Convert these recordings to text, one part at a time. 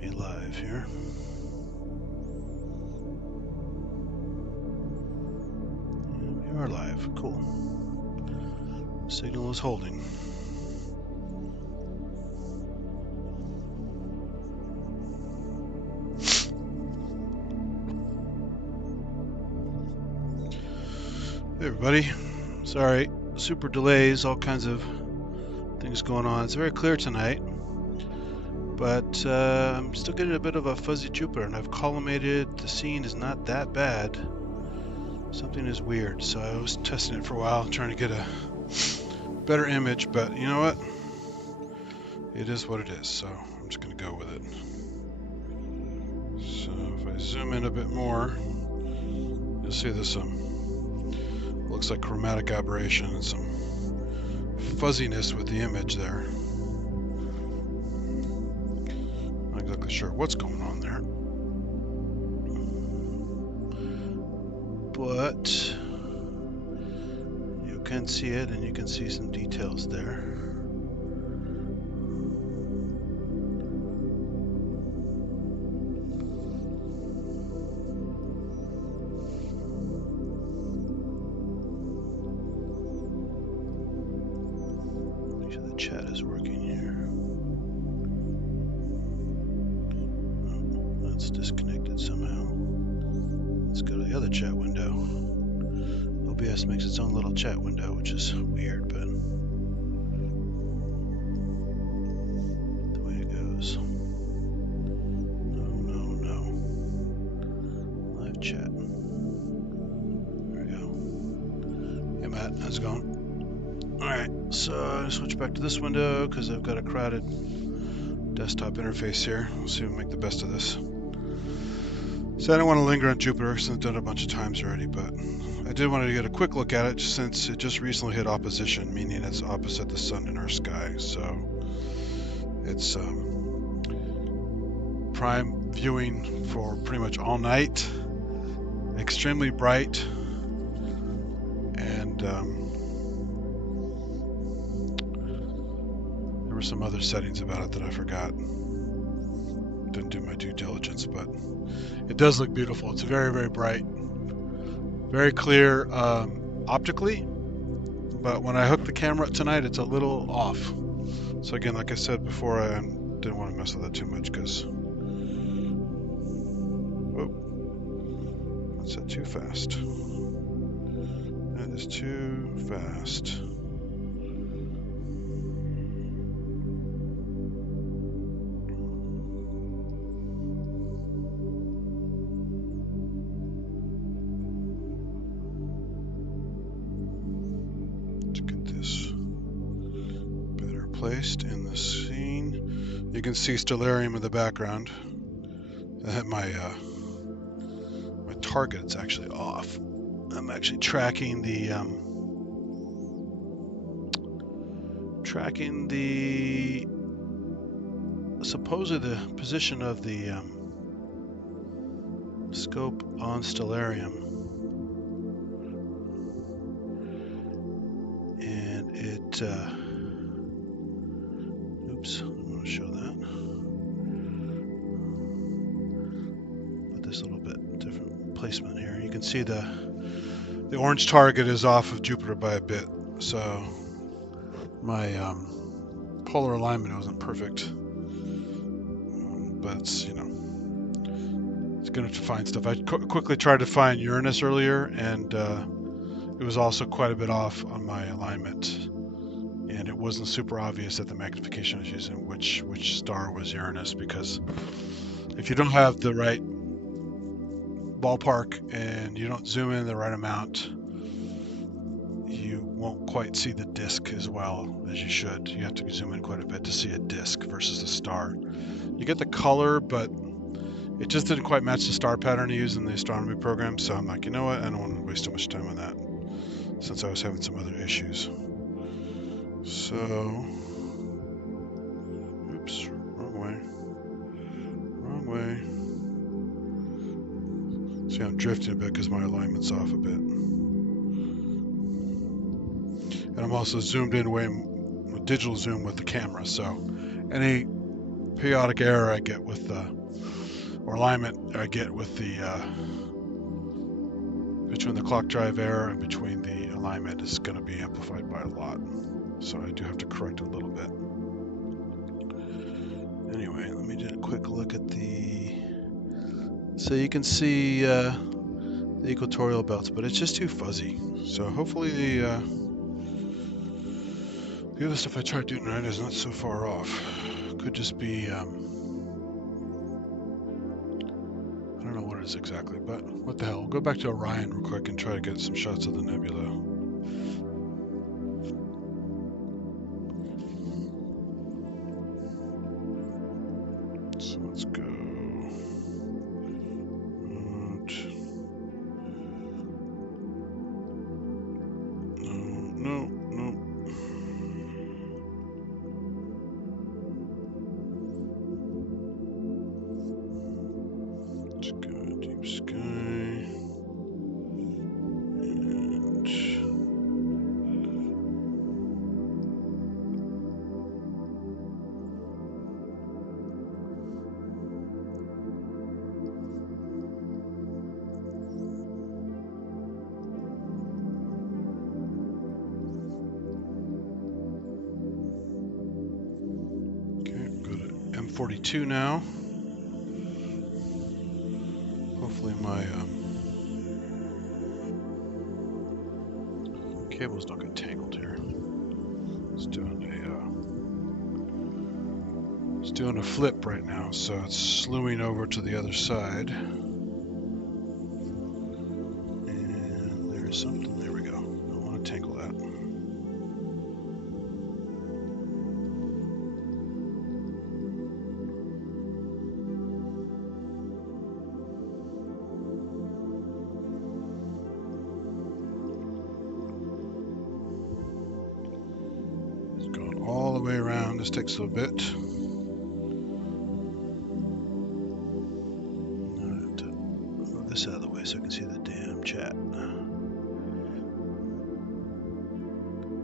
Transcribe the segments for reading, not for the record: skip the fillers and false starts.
be live here. And we are live. Cool. Signal is holding. Hey everybody. Sorry, super delays, all kinds of things going on. It's very clear tonight, but I'm still getting a bit of a fuzzy Jupiter, and I've collimated. The scene is not that bad. Something is weird, so I was testing it for a while, trying to get a better image, but you know what? It is what it is, so I'm just going to go with it. So if I zoom in a bit more, you'll see there's looks like chromatic aberration and some fuzziness with the image there. Not exactly sure what's going on there, but you can see it, and you can see some details there. Make sure the chat is working here. Oh, that's disconnected somehow. Let's go to the other chat window. OBS makes its own little chat window, which is weird, but the way it goes. No. Live chat. There we go. Hey Matt, how's it going? Alright, so I switch back to this window because I've got a crowded desktop interface here. We'll see if we make the best of this. So I don't want to linger on Jupiter since I've done it a bunch of times already, but I did want to get a quick look at it since it just recently hit opposition, meaning it's opposite the sun in our sky. So it's prime viewing for pretty much all night, extremely bright, and there were some other settings about it that I forgot. Didn't do my due diligence, but it does look beautiful. It's very, very bright, very clear optically, but when I hook the camera up tonight, it's a little off. So again, like I said before, I didn't want to mess with that too much because, whoa, that's too fast. That is too fast. Placed in the scene. You can see stellarium in the background. My target's actually off. I'm actually tracking the supposedly the position of the scope on stellarium, and it oops, I'm going to show that. Put this a little bit different placement here. You can see the orange target is off of Jupiter by a bit, so my polar alignment wasn't perfect. But it's, you know, it's going to find stuff. I quickly tried to find Uranus earlier, and it was also quite a bit off on my alignment. And it wasn't super obvious that the magnification I was using which star was Uranus, because if you don't have the right ballpark and you don't zoom in the right amount, you won't quite see the disk as well as you should. You have to zoom in quite a bit to see a disk versus a star. You get the color, but it just didn't quite match the star pattern I used in the astronomy program, so I'm like, you know what, I don't want to waste too much time on that since I was having some other issues. So, oops, wrong way. See, I'm drifting a bit because my alignment's off a bit. And I'm also zoomed in way with digital zoom with the camera, so any periodic error I get with the, or alignment I get with the, between the clock drive error and between the alignment is going to be amplified by a lot. So I do have to correct it a little bit. Anyway, let me do a quick look at the, so you can see the equatorial belts, but it's just too fuzzy. So hopefully the other stuff I tried doing tonight is not so far off. Could just be, I don't know what it is exactly, but what the hell. We'll go back to Orion real quick and try to get some shots of the nebula. So let's go. No. Let's go deep sky. And okay, go to M42 now. Hopefully my cables don't get tangled here. It's doing a flip right now, so it's slewing over to the other side. And there's something. There we go. Don't want to tangle that. All the way around. This takes a little bit. Move this out of the way so I can see the damn chat.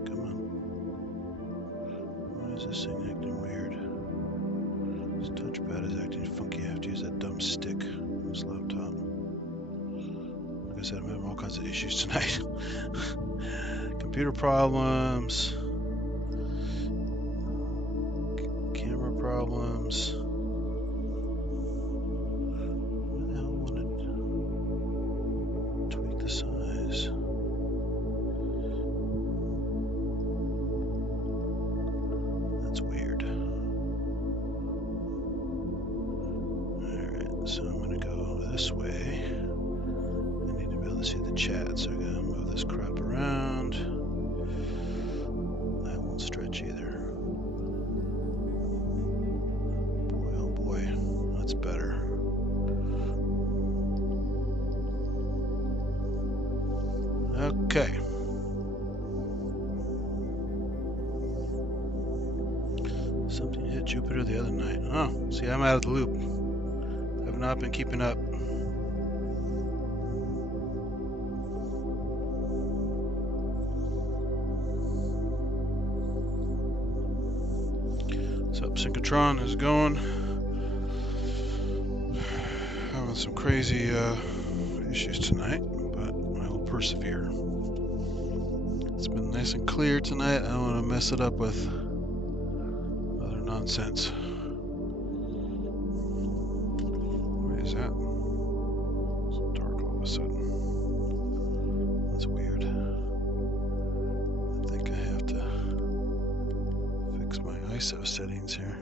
Come on. Why is this thing acting weird? This touchpad is acting funky. I have to use that dumb stick on this laptop. Like I said, I'm having all kinds of issues tonight. Computer problems. Problems. Why the hell want to tweak the size? That's weird. Alright, so I'm going to go this way. I need to be able to see the chat, so I'm going to move this crap around. That won't stretch either. That's better. Okay. Something hit Jupiter the other night. Oh, see, I'm out of the loop. I've not been keeping up. So, synchrotron is going. Having some crazy issues tonight, but I will persevere. It's been nice and clear tonight. I don't want to mess it up with other nonsense. What is that? It's dark all of a sudden. That's weird. I think I have to fix my ISO settings here.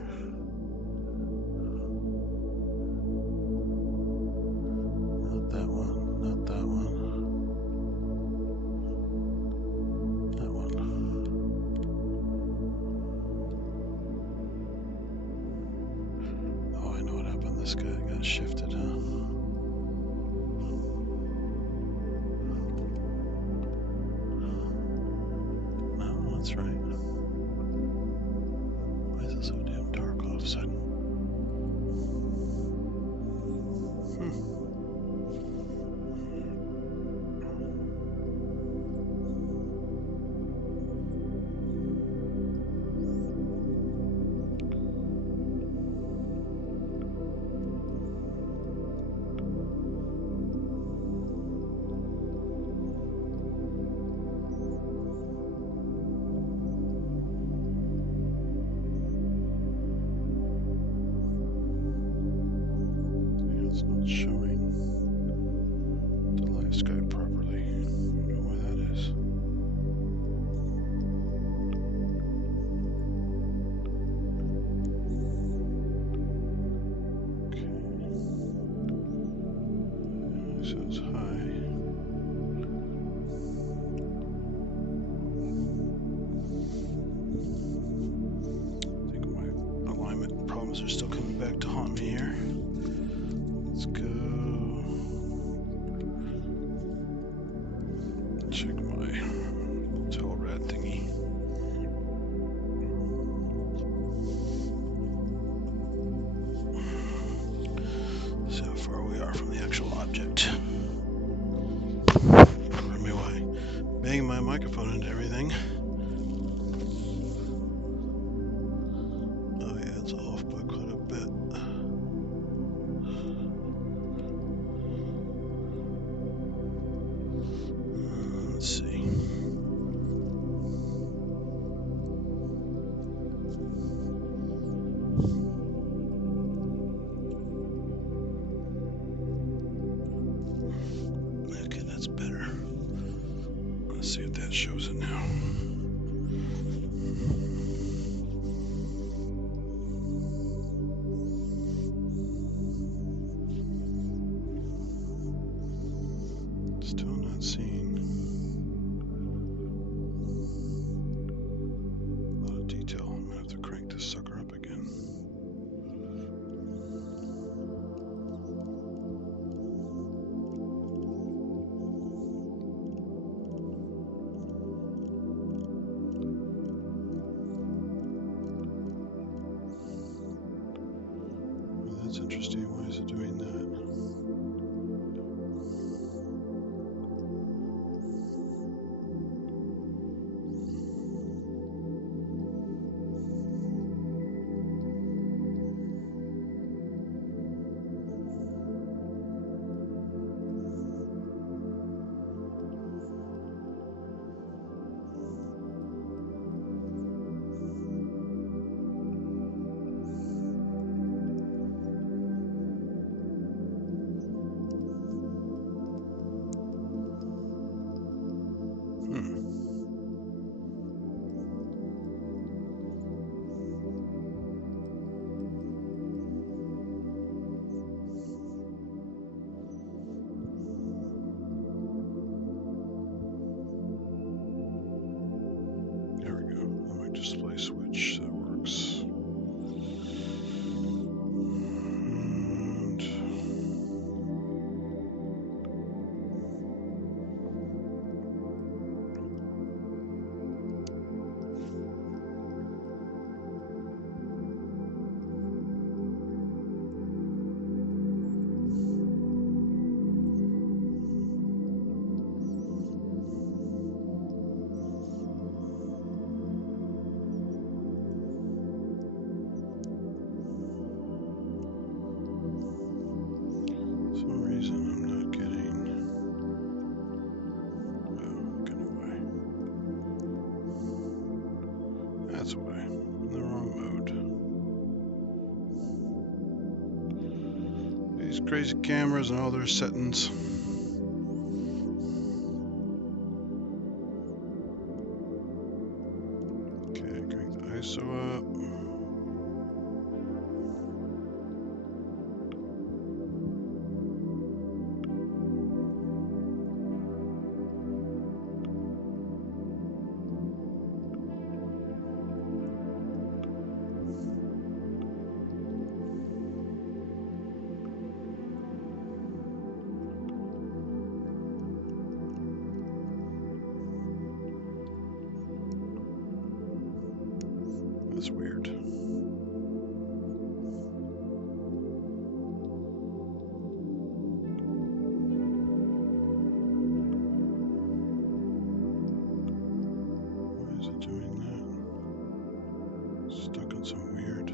This guy got shifted, huh? No, that's right. Why is it so damn dark all of a sudden? UFOs are still coming back to haunt me here. Let's go check my tail rat thingy. See how far we are from the actual object. Pardon me while I bang my microphone into everything. Oh yeah, it's off by quite a bit. Let's see. Okay, that's better. Let's see if that shows it now. Still not seeing a lot of detail. I'm gonna have to crank this sucker up again. Well, that's interesting. Why is it doing that? There we go. Let me display switch. That works. And for some reason I'm not getting. Oh, get away. That's why. I'm in the wrong mode. These crazy cameras and all their settings. Okay, crank the ISO up. That's weird. Why is it doing that? Stuck on some weird.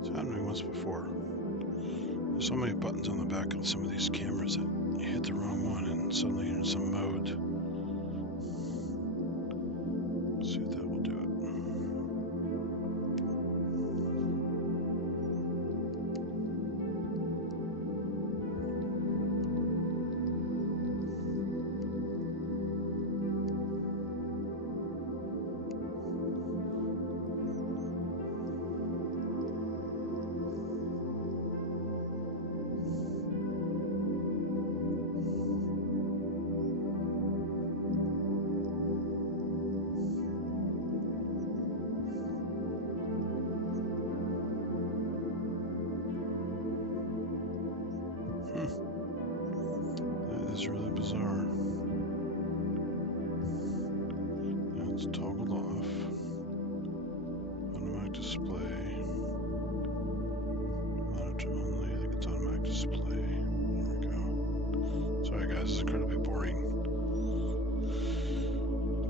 It's happened to me once before. There's so many buttons on the back of some of these cameras that you hit the wrong one and suddenly you're in some mode. Let's see if that will do it. That is really bizarre. It's toggled off. Automatic display. Monitor only. I think it's automatic display. There we go. Sorry guys, this is incredibly boring.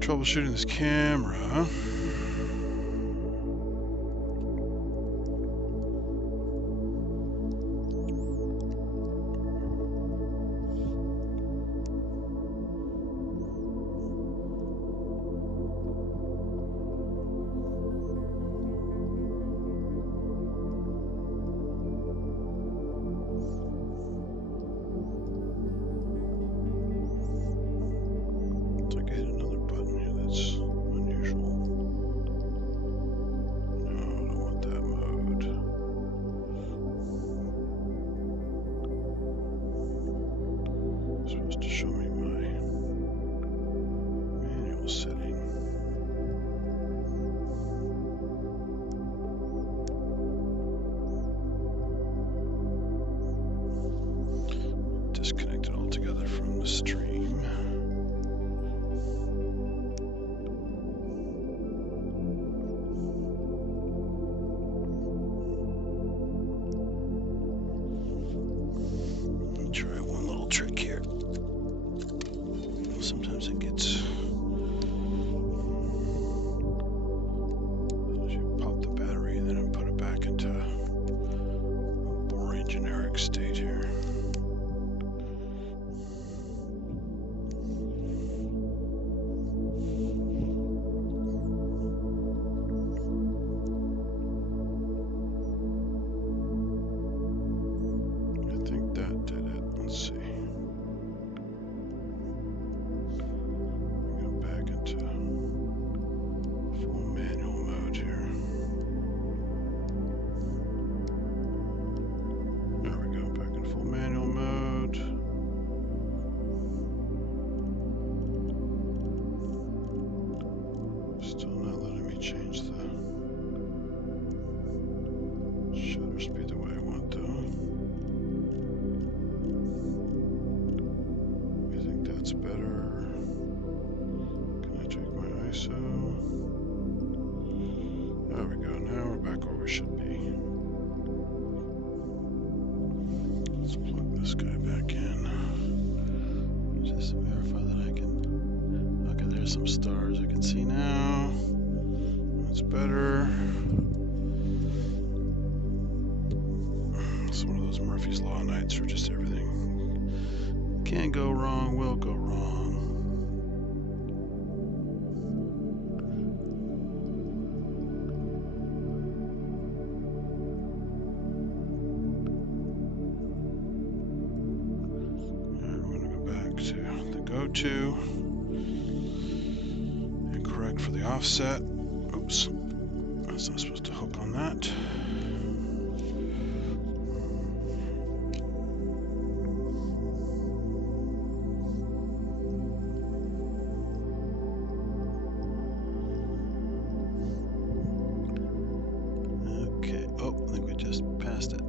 Troubleshooting this camera. Disconnect it altogether from the stream. Let me try one little trick here. Sometimes it gets... You pop the battery and then put it back into a boring generic state here. Some stars I can see now. That's better. It's one of those Murphy's Law nights where just everything can go wrong, will go wrong. Alright, we're gonna go back to the go-to. For the offset. Oops, that's not supposed to hook on that. Okay, oh, I think we just passed it.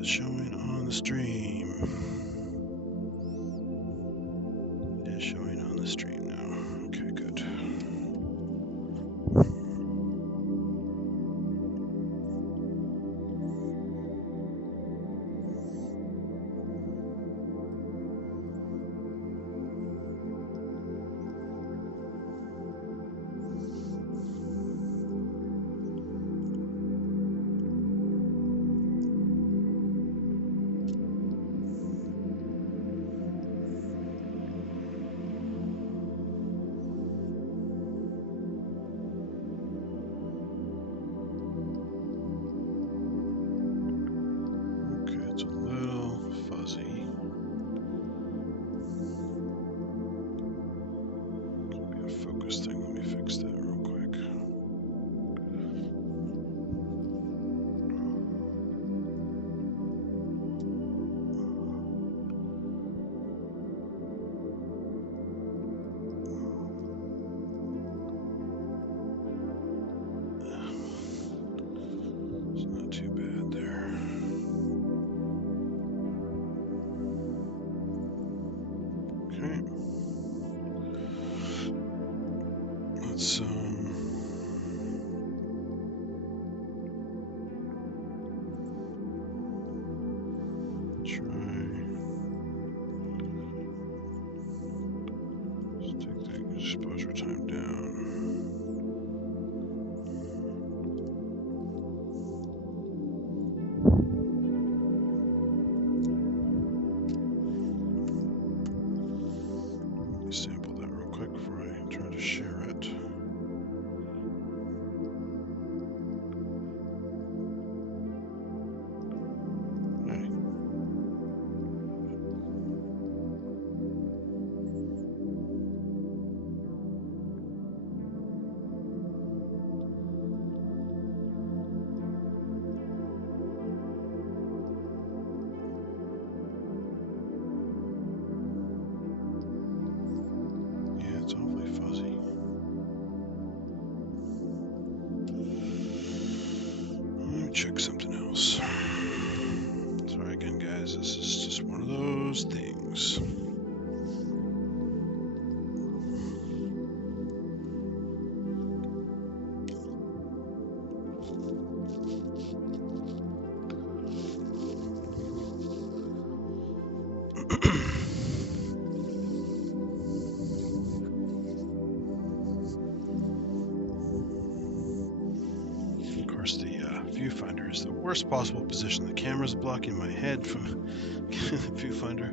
it showing on the stream? It is showing on the stream now. Okay, good. Exposure time down. Let me sample that real quick before I try to share it. Hey. It's awfully fuzzy. Let me check something else. Sorry again, guys. This is just one of those things. Viewfinder is the worst possible position. The camera's blocking my head from the viewfinder.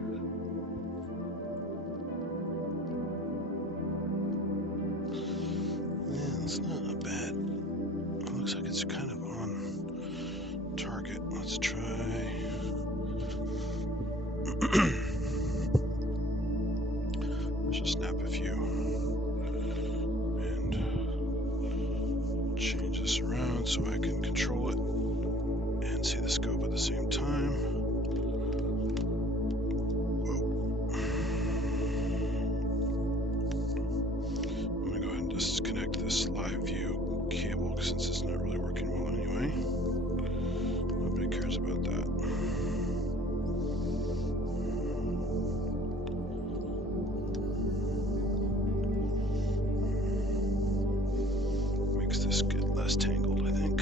Yeah, it's not bad. It looks like it's kind of on target. Let's try. Let's just snap a few and change this around so I can control it and see the scope at the same time. Whoa. I'm going to go ahead and disconnect this live view cable since it's not really working well anyway. Nobody cares about that. Makes this get less tangled, I think.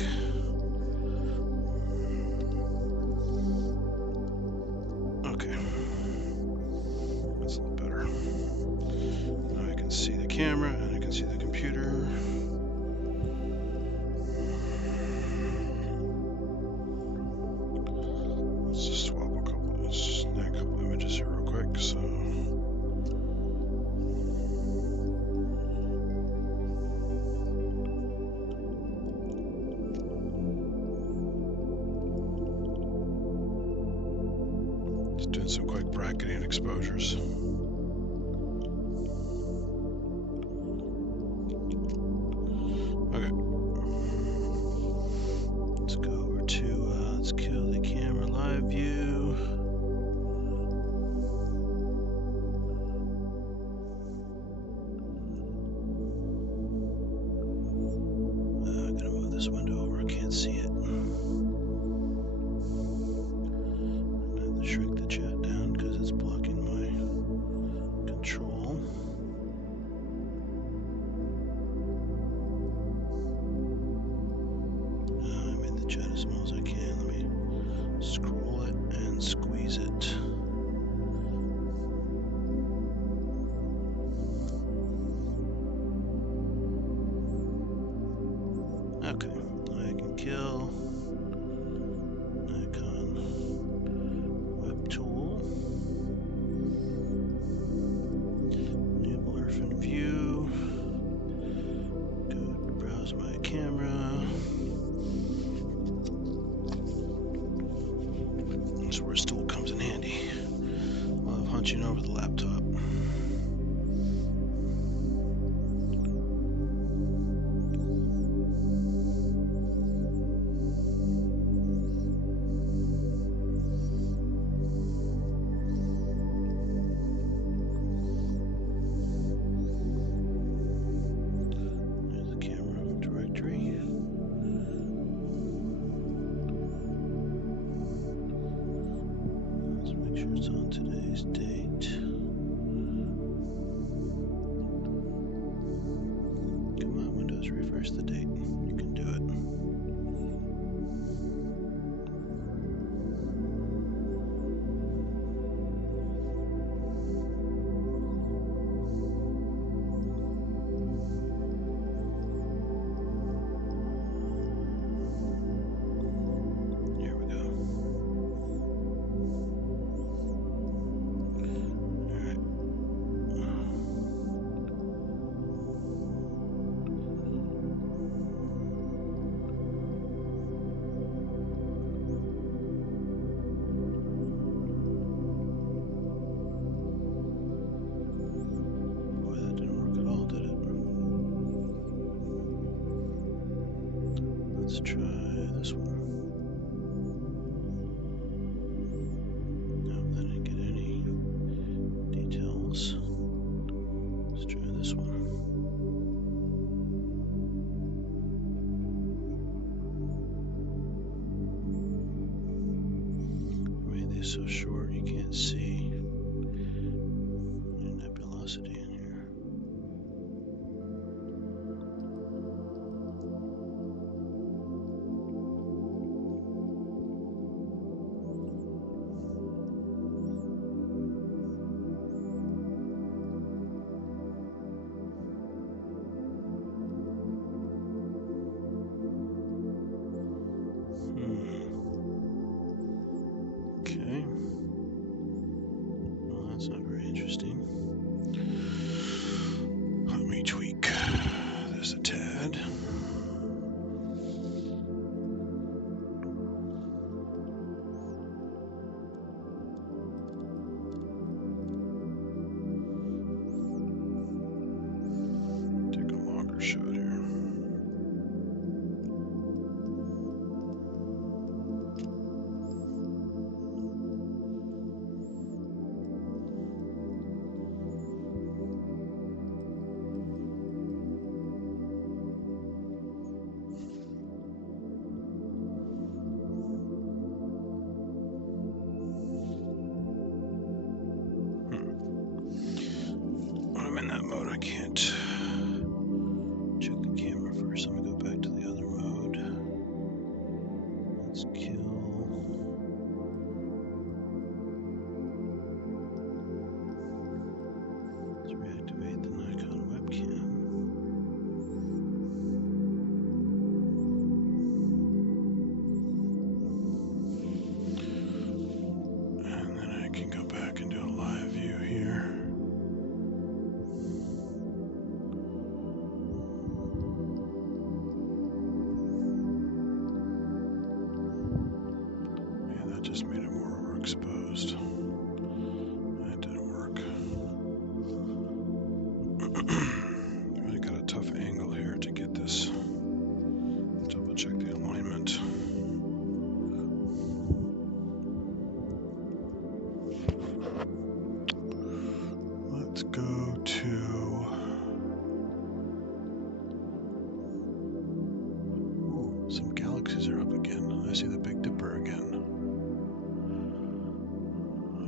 Okay. That's a little better. Now I can see the camera and I can see the computer. Let's just swap a couple, snag a couple images here real quick. So. Doing some quick bracketing exposures. Okay. Let's go over to, let's kill the camera live view. I'm gonna move this window over, I can't see it. kill. Icon. Web tool. Enable orphan view. Go to browse my camera. That's where a stool comes in handy. While I'm hunching over the laptop. There's the camera directory. Let's make sure it's on today's date. Come on, Windows, refresh the date. You can do it. Here we go. Alright. Boy, that didn't work at all, did it? Let's try this one. No, that didn't get any details. Let's try this one. I made these so short you can't see any nebulosity in here. Okay. Well, that's not very interesting. Let me tweak this a tad. Take a longer shot here. When I'm in that mode, I can't check the camera first. Let me go back to the other mode. Let's kill. Let's reactivate the Nikon webcam. And then I can go back and do a live view here. Yeah, that just made it more overexposed. That didn't work. Really got a tough angle here to get this. Double check the alignment. Let's go to some galaxies are up again. I see the Big Dipper again.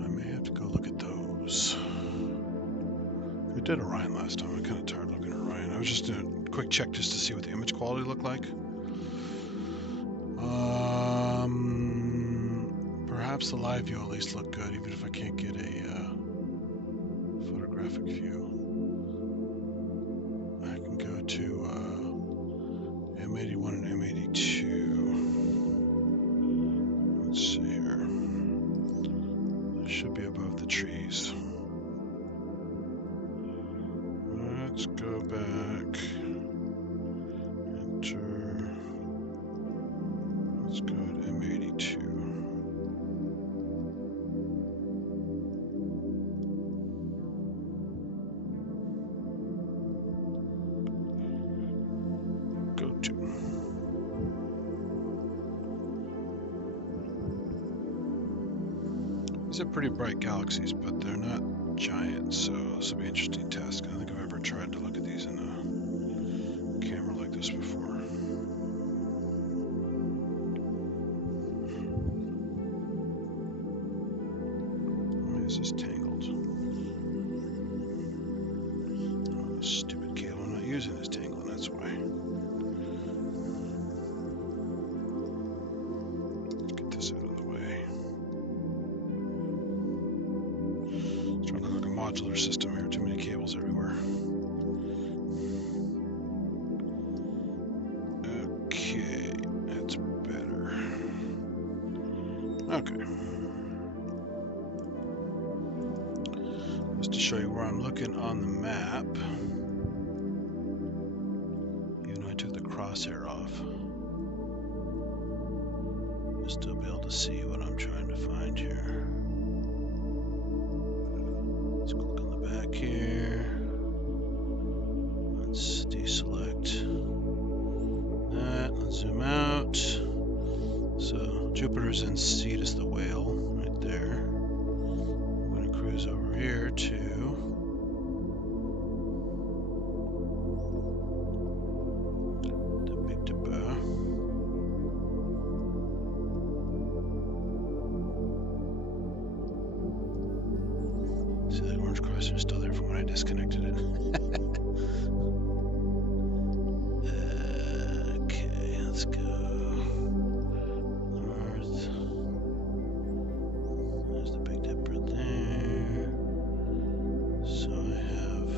I may have to go look at those. I did Orion last time. I'm kind of tired looking at Orion. I was just doing a quick check just to see what the image quality looked like. Perhaps the live view at least looked good, even if I can't get a photographic view. I can go to M81 and M82. Go to. These are pretty bright galaxies, but they're not giant, so this will be an interesting test. I don't think I've ever tried to look at these in a camera like this before. Why is this tangled? Oh, this stupid cable I'm not using is tangled, that's why. Let's get this out of the way. It's trying to look like a modular system here, too many cables everywhere. Okay, that's better. Okay. Just to show you where I'm looking on the map, even though I took the crosshair off, you'll still be able to see what I'm trying to find here. Let's click on the back here. Let's deselect that. Let's zoom out. So Jupiter's in Cetus the whale right there. I'm going to cruise over here to the Big Dipper. See, the orange crosshair is still there from when I disconnected it. Okay, let's go north. There's the Big Dipper there. So I have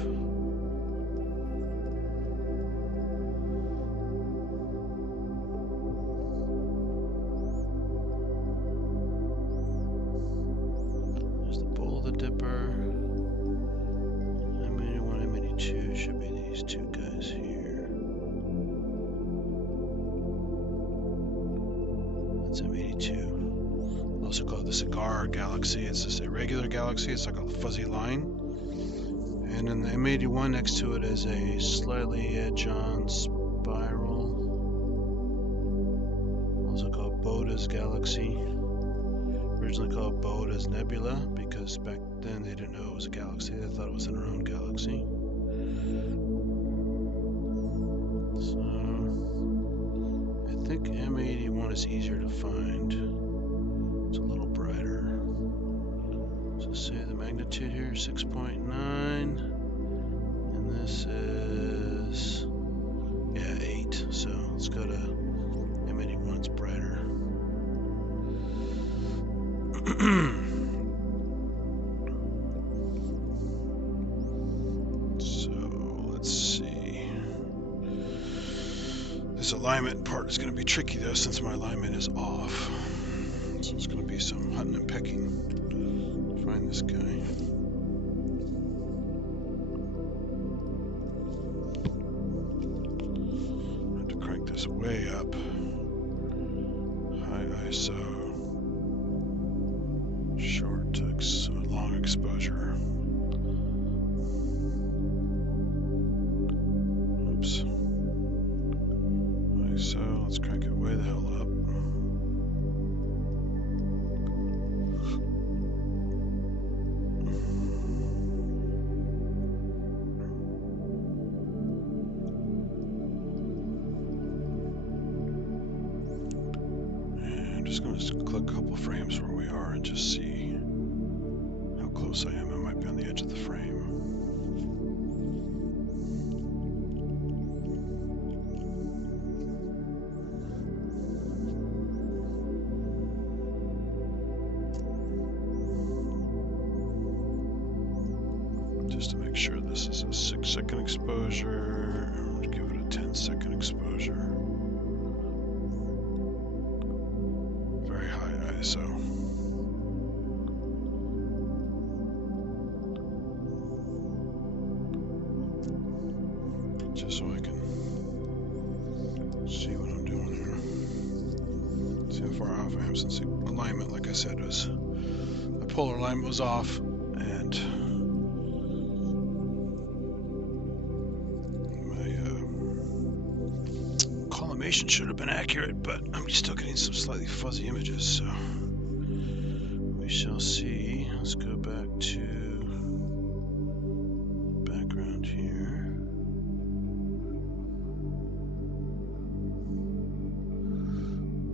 there's the bowl of the Dipper. M81, M82 should be these two guys here. That's M82. Also called the cigar galaxy. It's just a regular galaxy. It's like a fuzzy line. And then the M81 next to it is a slightly edge-on spiral. Also called Boda's galaxy. Originally called Boda's Nebula because back then they didn't know it was a galaxy. They thought it was in their own galaxy. So I think M81 is easier to find. It's a little brighter. So say the magnitude here, 6.9. And this is, yeah, 8. So let's go to M81, it's brighter. So let's see. This alignment part is going to be tricky though, since my alignment is off. So it's going to be some hunting and pecking to find this guy. I have to crank this way up. High ISO. Short to long exposure. Oops. ISO, let's crank it way the hell up. And I'm just going to click a couple frames where we are and just see how close I am. I might be on the edge of the frame. Just to make sure this is a 6-second exposure. I'm going to give it a 10-second exposure. Very high ISO. Just so I can see what I'm doing here. See how far off I am, since the alignment, like I said, was the polar alignment was off, and my animation should have been accurate, but I'm still getting some slightly fuzzy images, so we shall see. Let's go back to background here.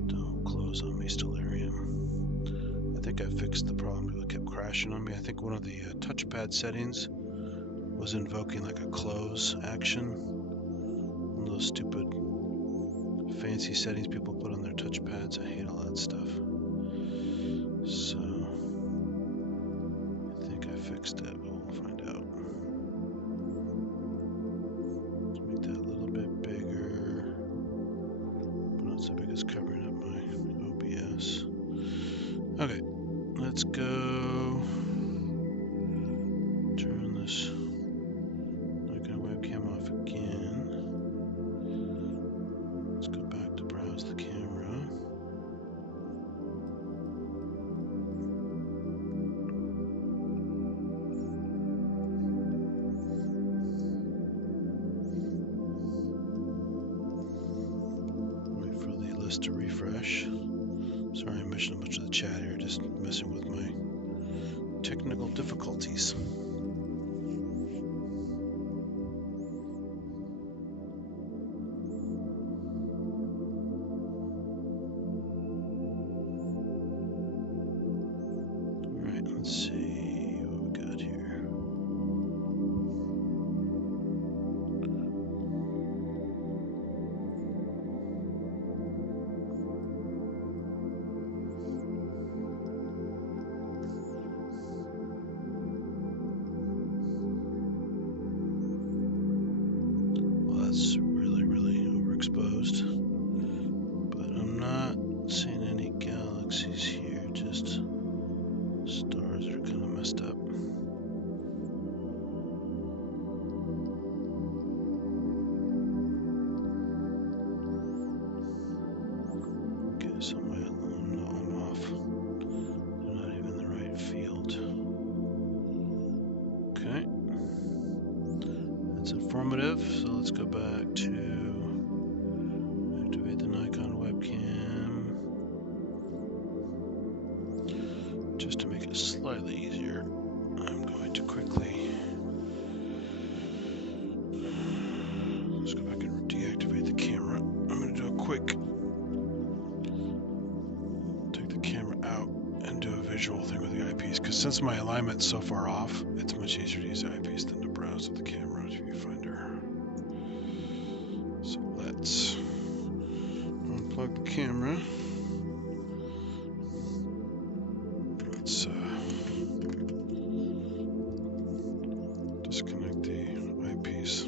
Don't close on me, Stellarium. I think I fixed the problem because it kept crashing on me. I think one of the touchpad settings was invoking like a close action. One of those stupid fancy settings people put on their touchpads. I hate all that stuff. So I think I fixed it, but we'll find out. Let's make that a little bit bigger, but not so big it's covering up my OBS. Okay, let's go turn this webcam off again. Let's go back to browse the camera. Wait for the list to refresh. Sorry I'm missing a bunch of the chat here, just messing with my technical difficulties. So let's go back to activate the Nikon webcam. Just to make it slightly easier, I'm going to quickly let's go back and deactivate the camera. I'm going to do a quick take the camera out and do a visual thing with the eyepiece, because since my alignment's so far off, it's much easier to use the eyepiece than to browse with the camera to viewfinder. So let's unplug the camera. Let's disconnect the eyepiece.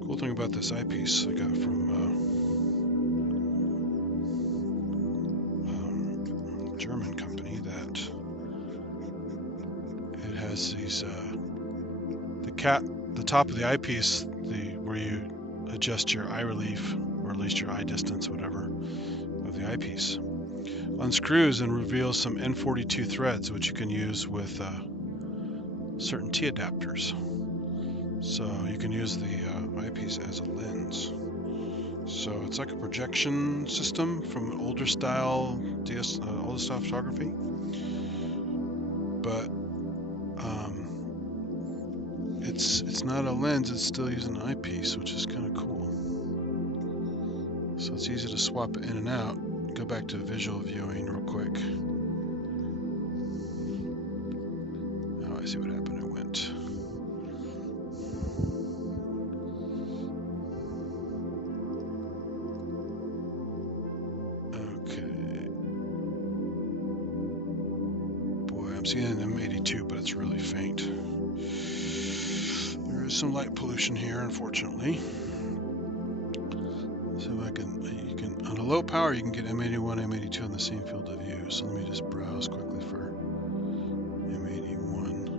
Cool thing about this eyepiece I got from a German company, that it has these the top of the eyepiece, where you adjust your eye relief, or at least your eye distance, whatever, of the eyepiece, unscrews and reveals some N42 threads, which you can use with certain T adapters. So you can use the eyepiece as a lens. So it's like a projection system from an older style photography, but it's not a lens, it's still using an eyepiece, which is kind of cool. So it's easy to swap it in and out. Go back to visual viewing real quick. Oh, I see what happened. It went. Okay. Boy, I'm seeing an M82, but it's really faint. There is some light pollution here, unfortunately. So you can on a low power, you can get M81, M82 on the same field of view. So let me just browse quickly for M81.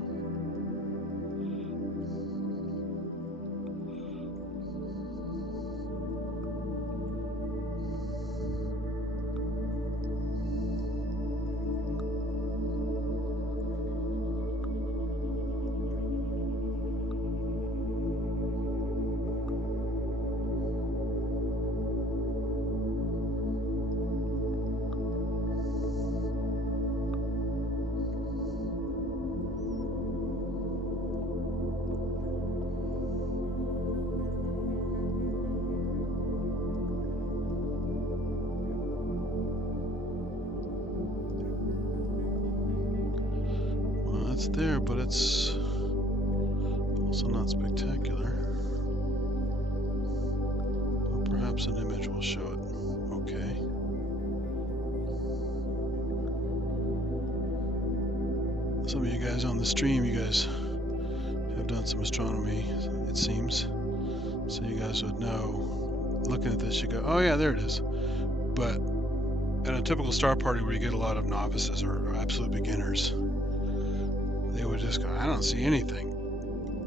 It's there, but it's also not spectacular. Well, perhaps an image will show it. Okay. Some of you guys on the stream, you guys have done some astronomy, it seems. So you guys would know. Looking at this, you go, oh yeah, there it is. But at a typical star party where you get a lot of novices or absolute beginners, they would just go, I don't see anything.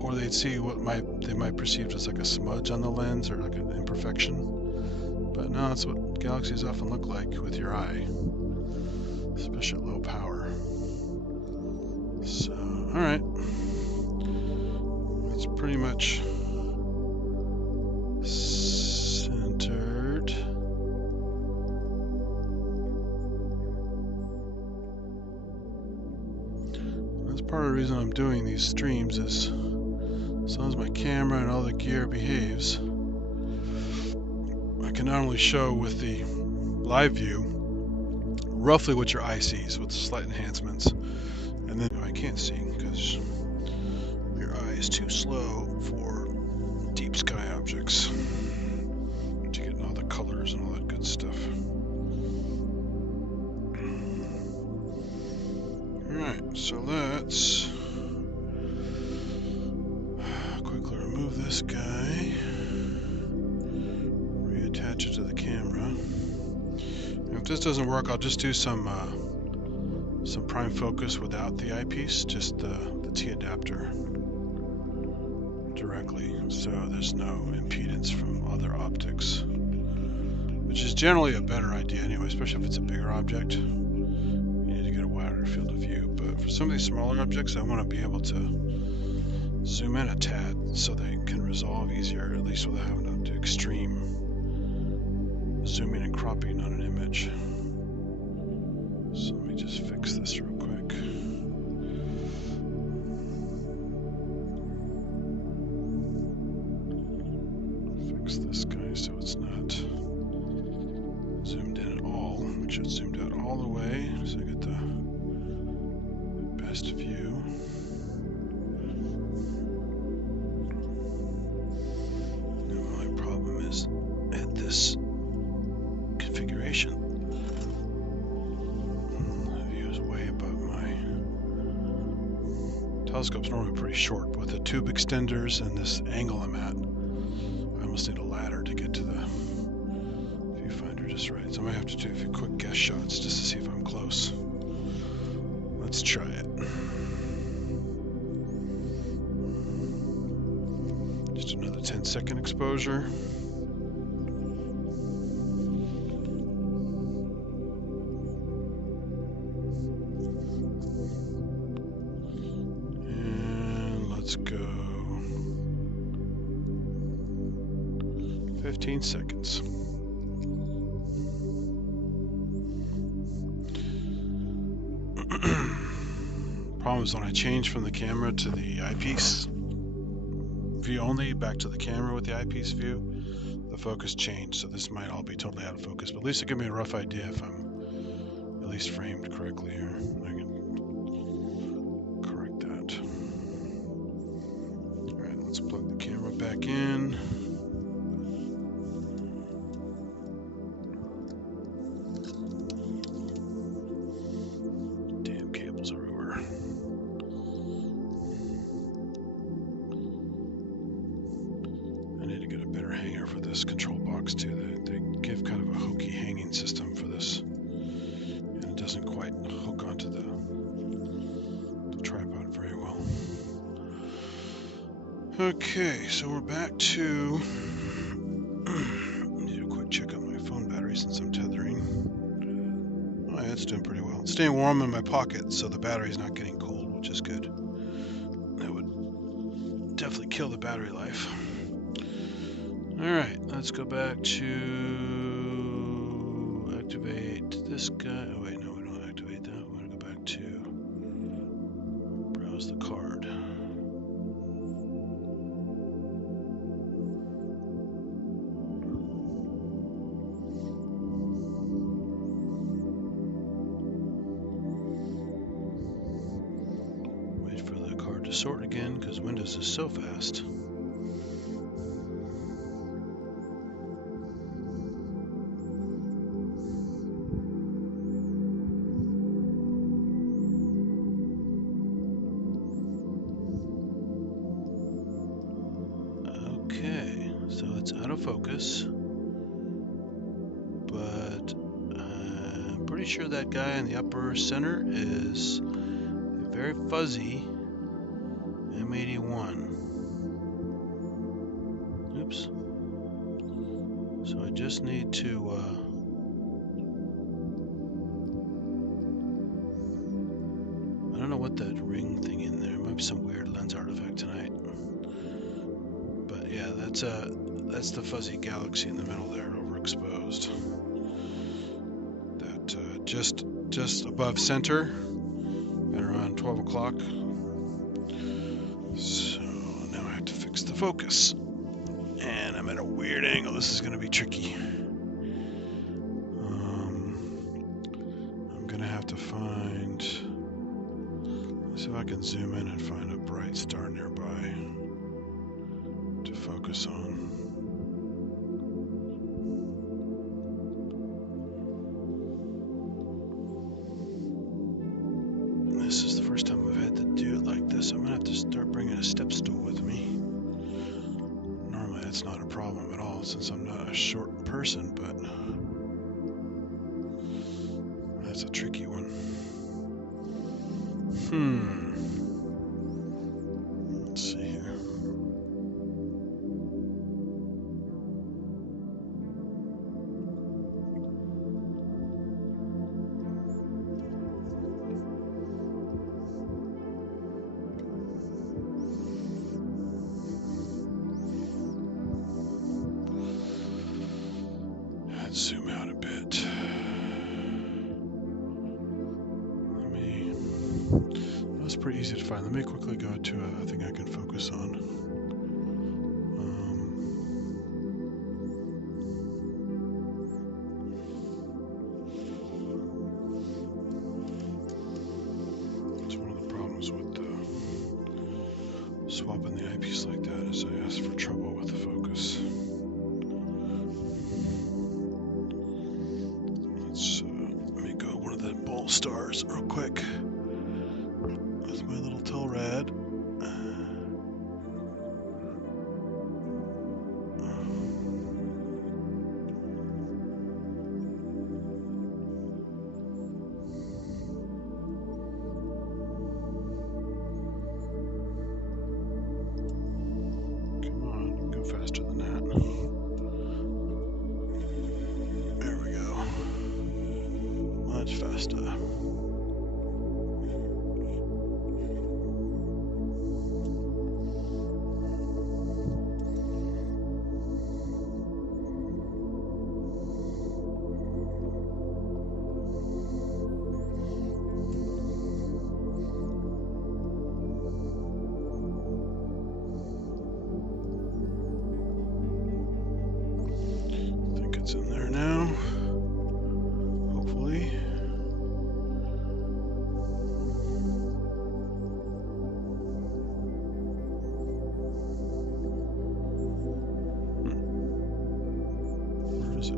Or they'd see what they might perceive as like a smudge on the lens or like an imperfection. But no, that's what galaxies often look like with your eye, especially at low power. So, alright. It's pretty much centered. That's part of the reason I'm doing these streams is as long as my camera and all the gear behaves, I can not only show with the live view roughly what your eye sees with slight enhancements, and then I can't see because your eye is too slow for deep sky objects to get all the colors and all that good stuff. Alright, so let's quickly remove this guy, reattach it to the camera. And if this doesn't work, I'll just do some prime focus without the eyepiece, just the T adapter directly, so there's no impedance from other optics, which is generally a better idea anyway, especially if it's a bigger object. You need to get a wider field of view, but for some of these smaller objects, I want to be able to zoom in a tad so they can resolve easier, at least without having to do extreme zooming and cropping on an image. So let me just fix this real quick. Fix this guy so it's not zoomed in at all. Make sure it's zoomed out all the way so I get the best view. The only problem is at this configuration, telescope's normally pretty short, but with the tube extenders and this angle I'm at, I almost need a ladder to get to the viewfinder just right. So I might have to do a few quick guess shots just to see if I'm close. Let's try it. Just another 10-second exposure. Let's go 15 seconds. Problem is when I change from the camera to the eyepiece view only back to the camera with the eyepiece view, the focus changed, so this might all be totally out of focus, but at least it'll give me a rough idea if I'm at least framed correctly here. I can correct that. Alright, let's plug the camera back in. Damn cables everywhere. I need to get a better hanger for this control box too. They give kind of a hokey hanging system for this, and it doesn't quite hook onto the tripod very well. Okay, so we're back to need a quick check on my phone battery since I'm tethering. Oh yeah, it's doing pretty well. It's staying warm in my pocket, so the battery's not getting cold, which is good. That would definitely kill the battery life. Alright, let's go back to activate this guy. Oh wait, no, we don't activate that. We're going to go back to browse the card. sort again because Windows is so fast. Okay, so it's out of focus, but I'm pretty sure that guy in the upper center is a very fuzzy M81. Oops. So I just need to I don't know what that ring thing in there. Might be some weird lens artifact tonight. But yeah, that's the fuzzy galaxy in the middle there, overexposed. That just above center, and around 12 o'clock. So now I have to fix the focus, and I'm at a weird angle. This is going to be tricky. I'm going to have to find. Let's see if I can zoom in and find a bright star nearby to focus on. This is the first time I've had to do it like this. I'm gonna have to start bringing a step stool with me. Normally that's not a problem at all since I'm not a short person, but that's a tricky one. Let's see here. Let's zoom out a bit. That was pretty easy to find. Let me quickly go to a thing I can focus on. It's one of the problems with swapping the eyepiece like that is I ask for trouble with the focus. Let me go one of the ball stars real quick with my little tow rad. Come on, go faster than that. There we go. Much faster. It's in there now, hopefully. Where is it?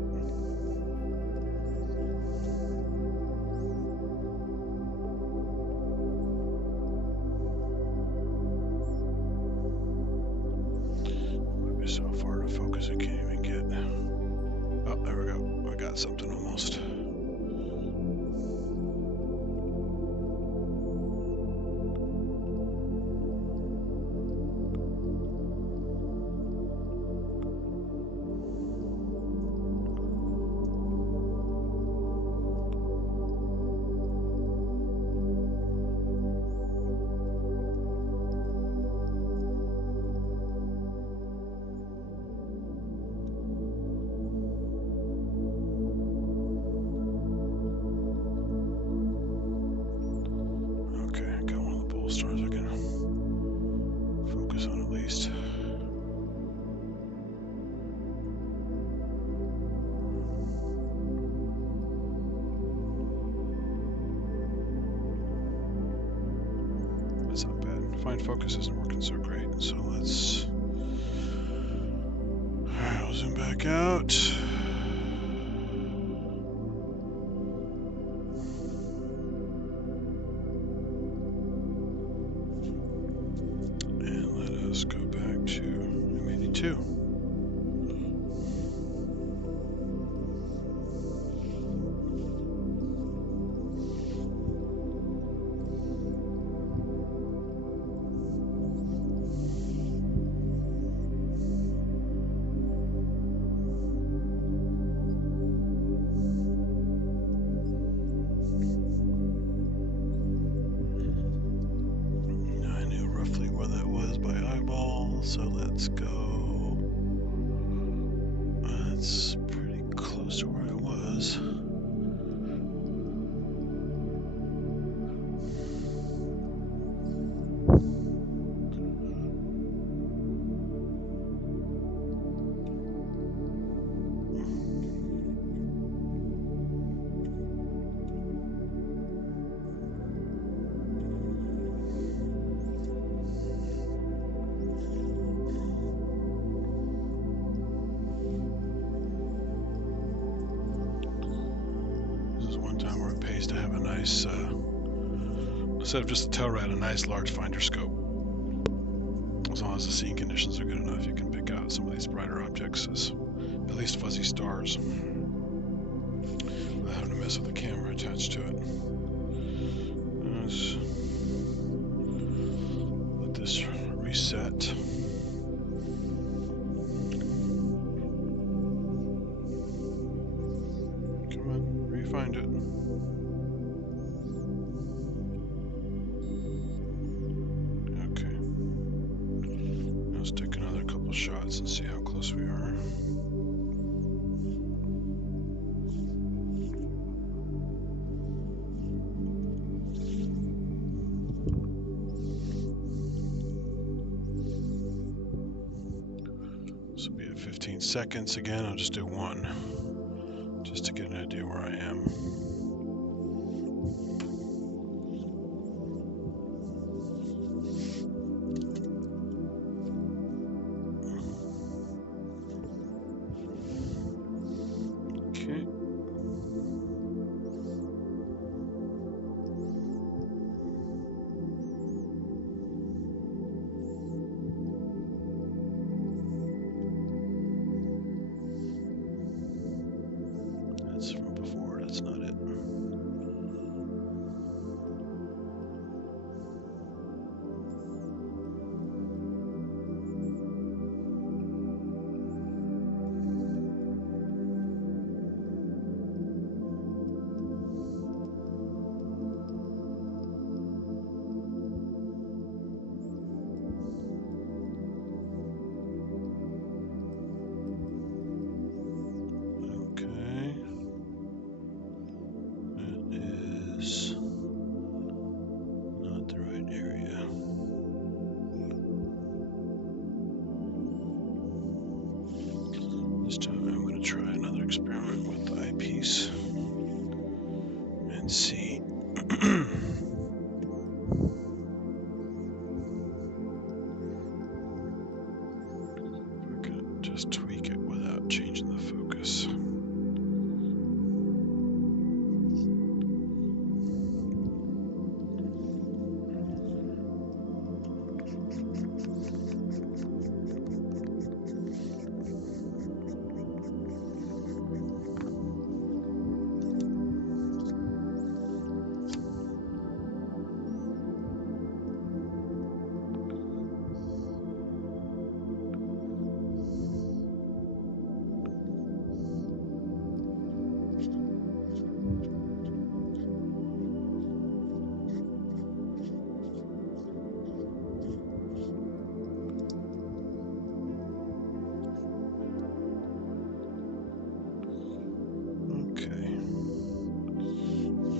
Might be so far to focus I can't even get. Oh, there we go. I got something almost. Alright, focus isn't working so great, so let's... Alright, I'll zoom back out. And let us go back to M82. So let's go. That's pretty close to where I was. To have a nice, instead of just a tow rod, a nice large finder scope. As long as the seeing conditions are good enough, you can pick out some of these brighter objects as at least fuzzy stars without having to mess with the camera attached to it. Let's let this reset. Come on, refind it. Let's take another couple shots and see how close we are. This will be at 15 seconds. Again, I'll just do one, just to get an idea where I am. That's from before, that's not it. This time I'm going to try another experiment with the eyepiece and see. If I can just tweak it without changing the focus.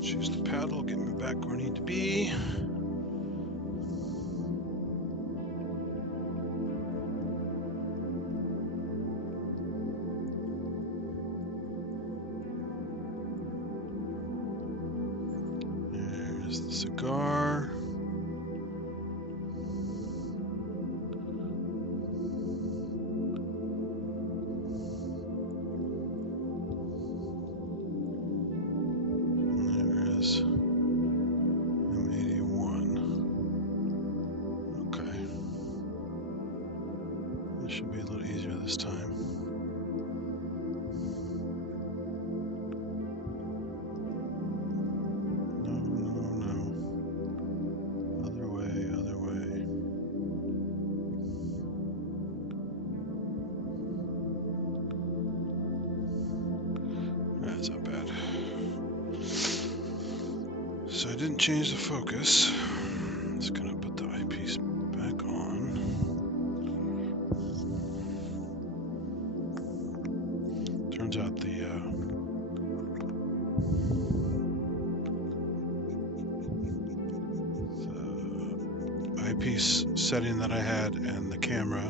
Choose the paddle, get me back where I need to be. There's the cigar. So I didn't change the focus. Just gonna put the eyepiece back on. Turns out the eyepiece setting that I had and the camera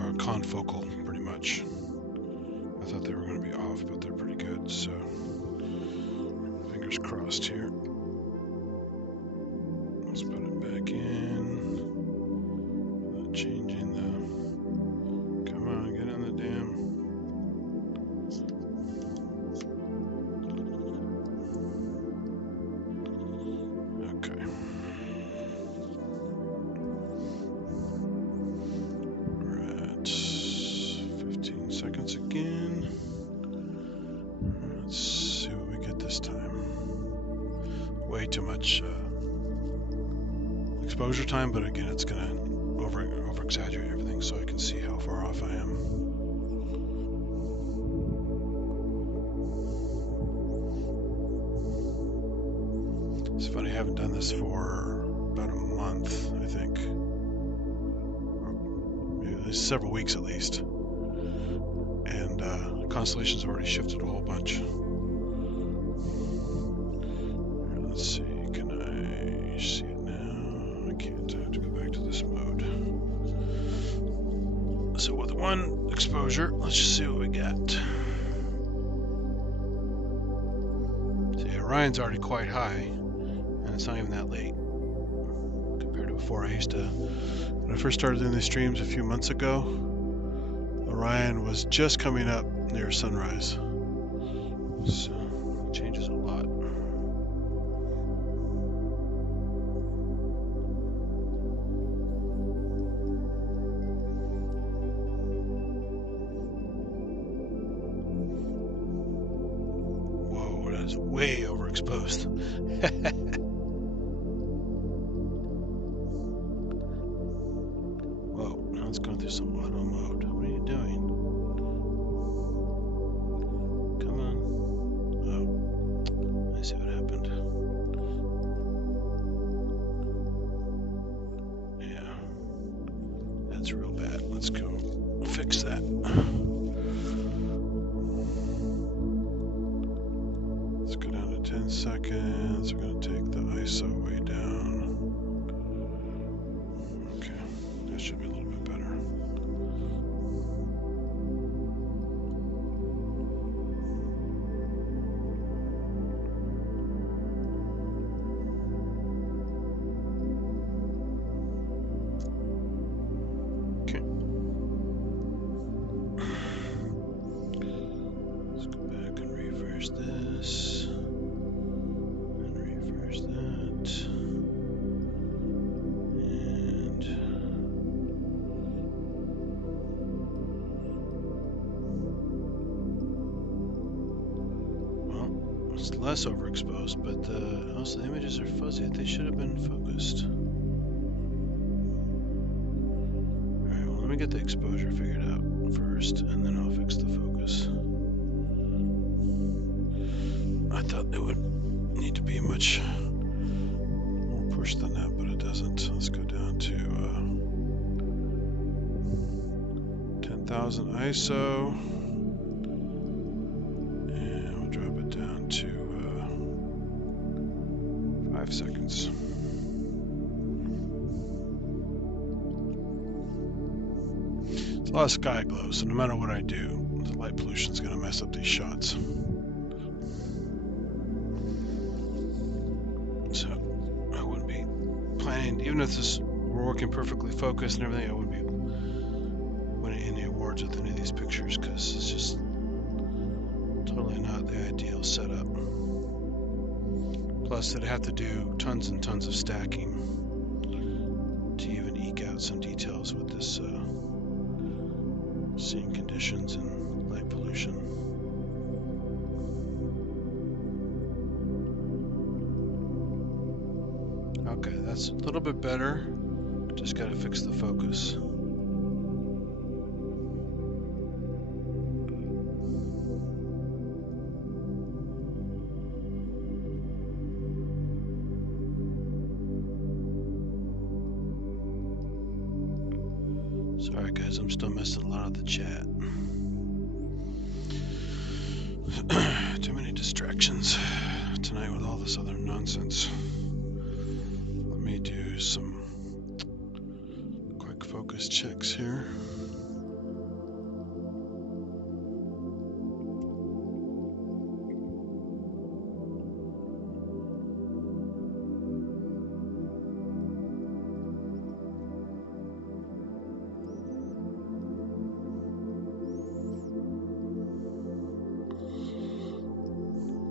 are confocal, pretty much. I thought they were going to be off, but they're pretty good, so fingers crossed here. Let's put it back in. Not changing the... Come on, get in the damn... Okay. We're at 15 seconds again. Let's see what we get this time. Way too much exposure time, but again, it's gonna over exaggerate everything so I can see how far off I am. It's funny, I haven't done this for about a month, I think, or maybe at least several weeks at least, and constellations have already shifted a whole bunch. Let's see, can I see it now? I can't. I have to go back to this mode. So with one exposure, let's just see what we got. See, Orion's already quite high, and it's not even that late compared to before. I used to, when I first started doing these streams a few months ago, Orion was just coming up near sunrise. So it changes a lot. Way overexposed. Whoa, now it's going through some auto mode. What are you doing? Come on. Oh, I see what happened. Yeah, that's real bad. Let's go fix that. Let's go down to 10 seconds. We're going to take the ISO way down. Okay, that should be a little bit better. Okay. Let's go back and reverse this. It's less overexposed, but also the images are fuzzy. They should have been focused. Alright, well, let me get the exposure figured out first, and then I'll fix the focus. I thought it would need to be much more push than that, but it doesn't. Let's go down to 10,000 ISO. To 5 seconds. It's a lot of sky glow, so no matter what I do, the light pollution is going to mess up these shots. So I wouldn't be planning, even if we're working perfectly focused and everything, I wouldn't be winning any awards with any of these pictures because it's just totally not the ideal setup. Plus, I'd have to do tons and tons of stacking to even eke out some details with this scene conditions and light pollution. Okay, that's a little bit better. Just got to fix the focus. apologize, I'm still missing a lot of the chat. Too many distractions tonight with all this other nonsense. Let me do some quick focus checks here.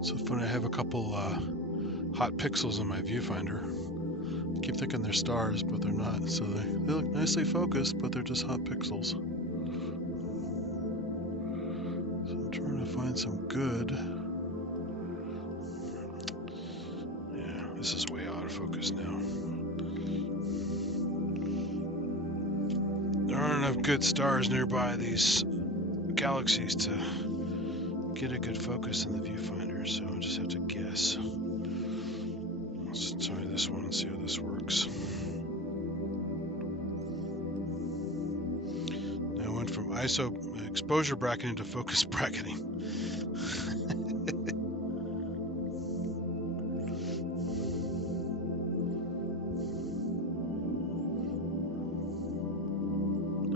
So funny, I have a couple hot pixels in my viewfinder. I keep thinking they're stars, but they're not. So they look nicely focused, but they're just hot pixels. So I'm trying to find some good. Yeah, this is way out of focus now. There aren't enough good stars nearby these galaxies to get a good focus in the viewfinder, so I'll just have to guess. Let's try this one and see how this works. Now I went from ISO exposure bracketing to focus bracketing.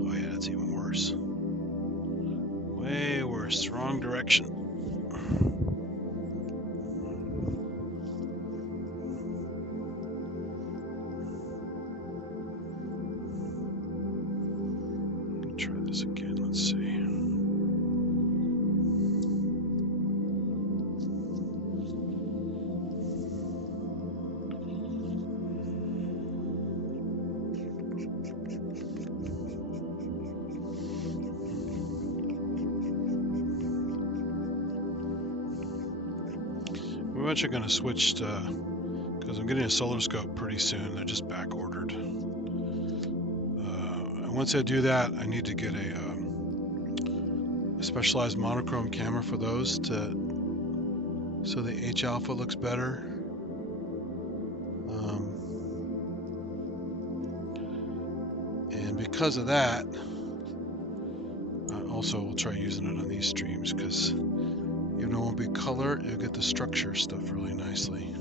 Oh yeah, that's even worse. Way worse, wrong direction. Try this again, let's see. I'm actually going to switch to, because I'm getting a solar scope pretty soon, they're just back ordered. And once I do that, I need to get a specialized monochrome camera for those so the H alpha looks better. And because of that, I also will try using it on these streams, because even though it won't be color, you'll get the structure stuff really nicely.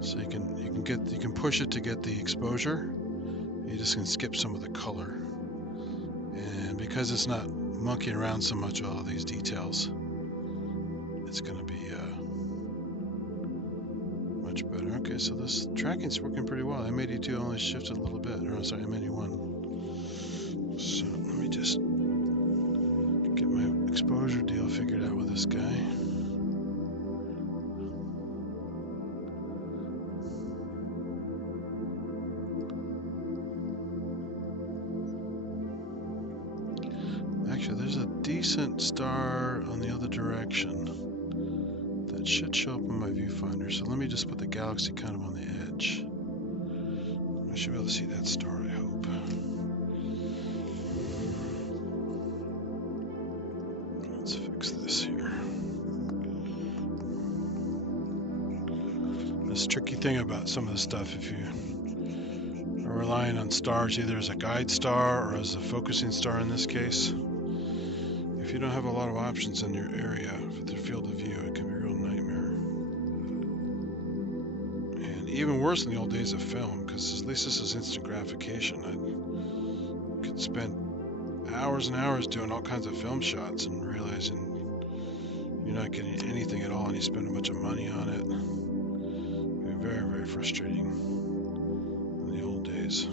So you can push it to get the exposure. You just can skip some of the color. And because it's not monkeying around so much with all these details, it's going to be much better. Okay, so this tracking's working pretty well. M82 only shifted a little bit. Or sorry, M81. So let me just get my exposure deal figured out with this guy. Actually, there's a decent star on the other direction that should show up in my viewfinder. So let me just put the galaxy kind of on the edge. I should be able to see that star, I hope. Let's fix this here. This tricky thing about some of this stuff, if you are relying on stars either as a guide star or as a focusing star in this case, if you don't have a lot of options in your area for the field of view, it can be a real nightmare. And even worse in the old days of film, because at least this is instant gratification. I could spend hours and hours doing all kinds of film shots and realizing you're not getting anything at all, and you spend a bunch of money on it. It would be very, very frustrating in the old days.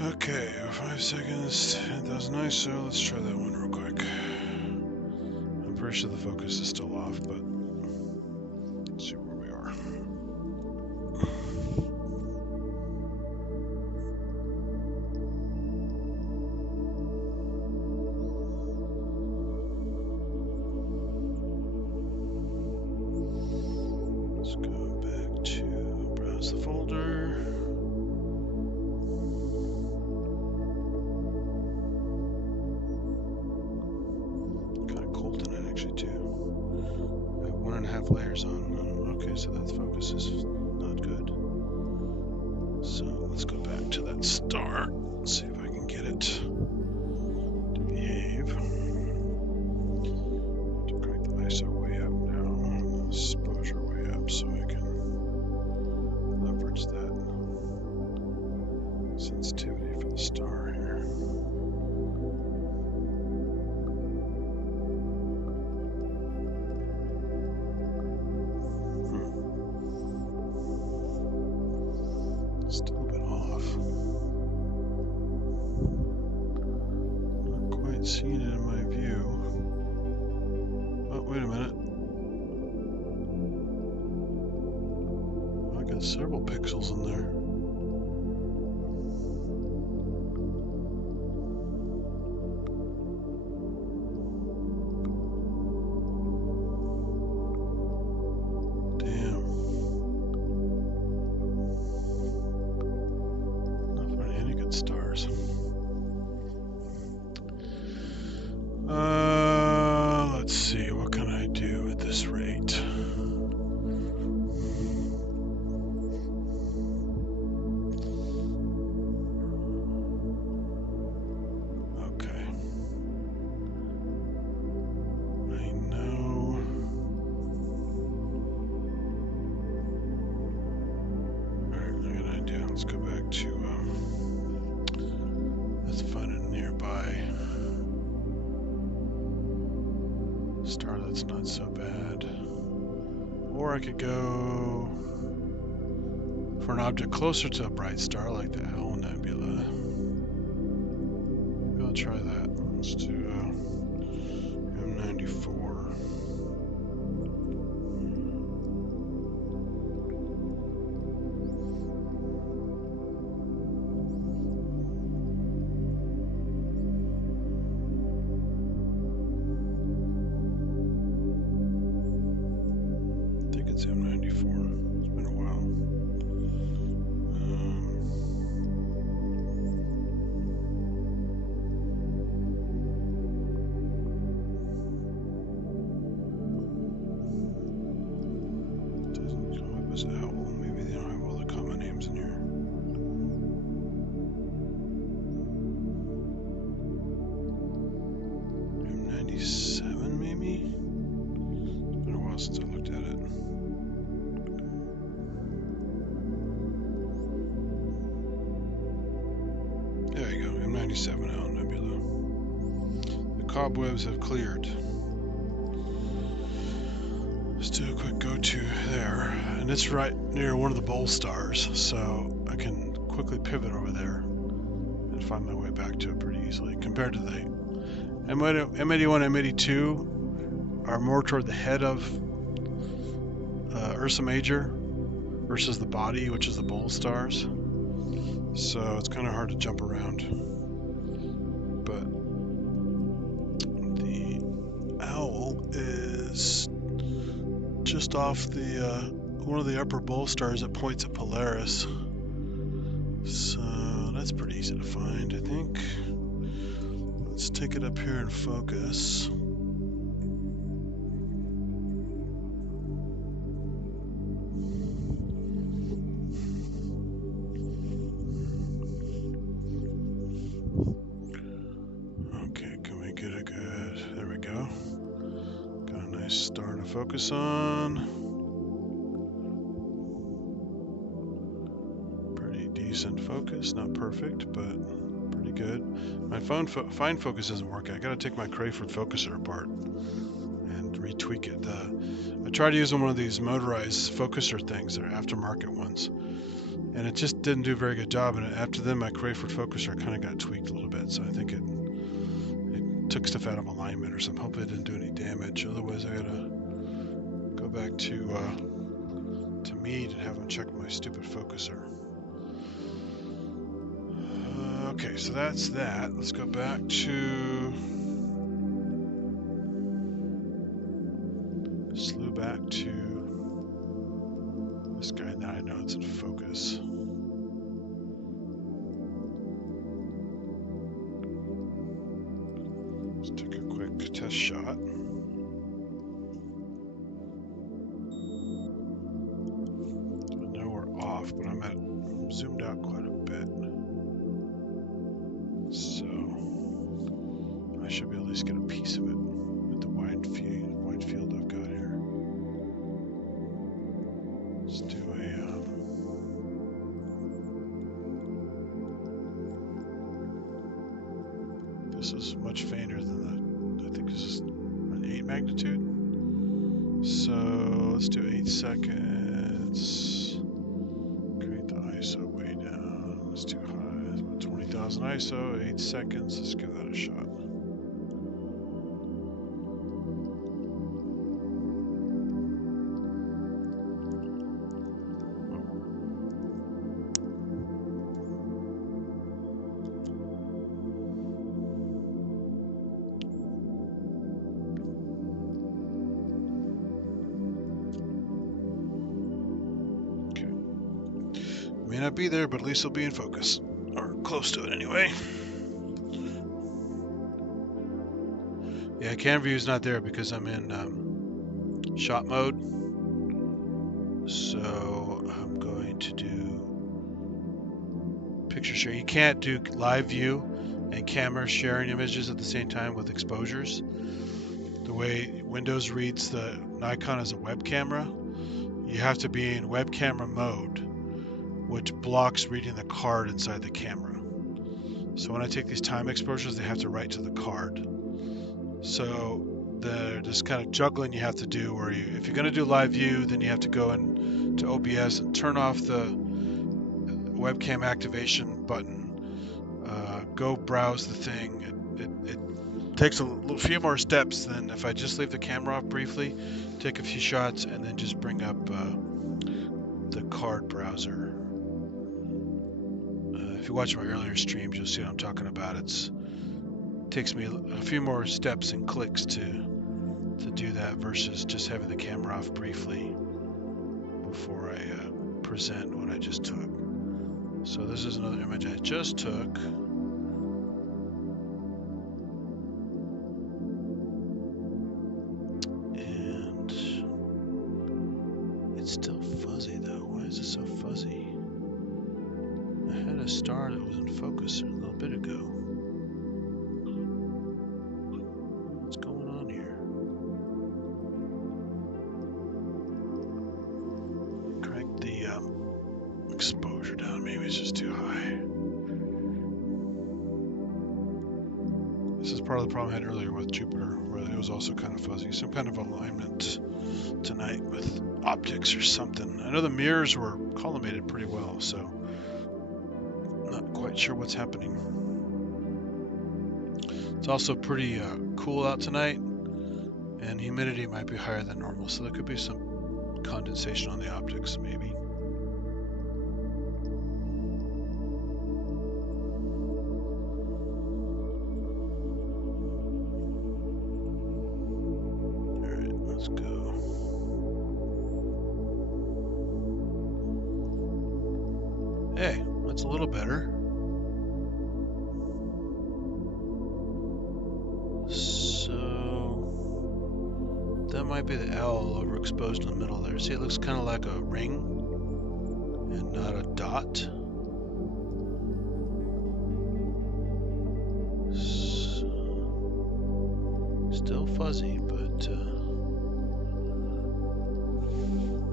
Okay, 5 seconds, 10,000 ISO. Let's try that one real quick. I'm pretty sure the focus is still off, but let's see where we are. Let's go back to browse the folder. Kind of cold tonight, actually, too. I have focus is not good. So let's go back to that star. See if I can get it to behave. To crank the ISO way up now, exposure way up, so I can leverage that sensitivity for the star here. Still a bit off. Not quite seeing it in my view. Oh, wait a minute. I got several pixels in there. Damn. Not finding any good stars. Let's see, what can I do at this rate? Okay. I know. Alright, I got an idea. Let's go back to, let's find a nearby star that's not so bad. Or I could go for an object closer to a bright star like the Owl Nebula. Maybe I'll try that. Let's do M94. I think it's M94. It's been a while. Doesn't come up as Owl. Maybe they don't have all the common names in here. M97 maybe? It's been a while since I looked at it. There you go, M97 Owl Nebula. The cobwebs have cleared. Let's do a quick go-to there. And it's right near one of the bowl stars, so I can quickly pivot over there and find my way back to it pretty easily. Compared to the M81, M82 are more toward the head of Ursa Major versus the body, which is the bowl stars. So it's kind of hard to jump around. But the Owl is just off the one of the upper bowl stars that points at Polaris. So that's pretty easy to find, I think. Let's take it up here and focus. Okay, can we get a good, there we go. Got a nice star to focus on. Pretty decent focus, not perfect, but pretty good. My fine focus isn't working. I gotta take my Crayford focuser apart and retweak it. I tried using one of these motorized focuser things, they're aftermarket ones, and it just didn't do a very good job. And after then, my Crayford focuser kind of got tweaked a little bit, so I think it took stuff out of alignment or something. Hopefully it didn't do any damage. Otherwise, I gotta go back to Mead and have him check my stupid focuser. Okay, so that's that. Let's go back to slew back to this guy. Now I know it's in focus. Let's take a quick test shot. off, but I'm zoomed out quite a bit. So I should be able to at least get a piece of it with the wide field I've got here. Let's do a this is much fainter than I think this is an 8 magnitude. So let's do 8 seconds. Crank the ISO way down. It's too high. It's about 20,000 ISO. 8 seconds. Let's give that a shot. May not be there, but at least it'll be in focus, or close to it anyway. Yeah, camera view is not there because I'm in shot mode. So I'm going to do picture share. You can't do live view and camera sharing images at the same time with exposures. The way Windows reads the Nikon as a web camera, you have to be in web camera mode, which blocks reading the card inside the camera. So when I take these time exposures, they have to write to the card. So there's kind of juggling you have to do where if you're going to do live view, then you have to go into OBS and turn off the webcam activation button. Go browse the thing. It takes a few more steps than if I just leave the camera off briefly, take a few shots, and then just bring up the card browser. If you watch my earlier streams, you'll see what I'm talking about. It takes me a few more steps and clicks to do that versus just having the camera off briefly before I present what I just took. So this is another image I just took. And it's still fuzzy though. Why is it so fuzzy? I had a star that was in focus a little bit ago. What's going on here? Crank the exposure down. Maybe it's just too high. This is part of the problem I had earlier with Jupiter, where it was also kind of fuzzy. Some kind of alignment tonight with optics or something. I know the mirrors were collimated pretty well, so not quite sure what's happening. It's also pretty cool out tonight, and humidity might be higher than normal, so there could be some condensation on the optics, maybe. All right, let's go. Hey, that's a little better. That might be the owl overexposed in the middle there. See, it looks kind of like a ring and not a dot. So, still fuzzy, but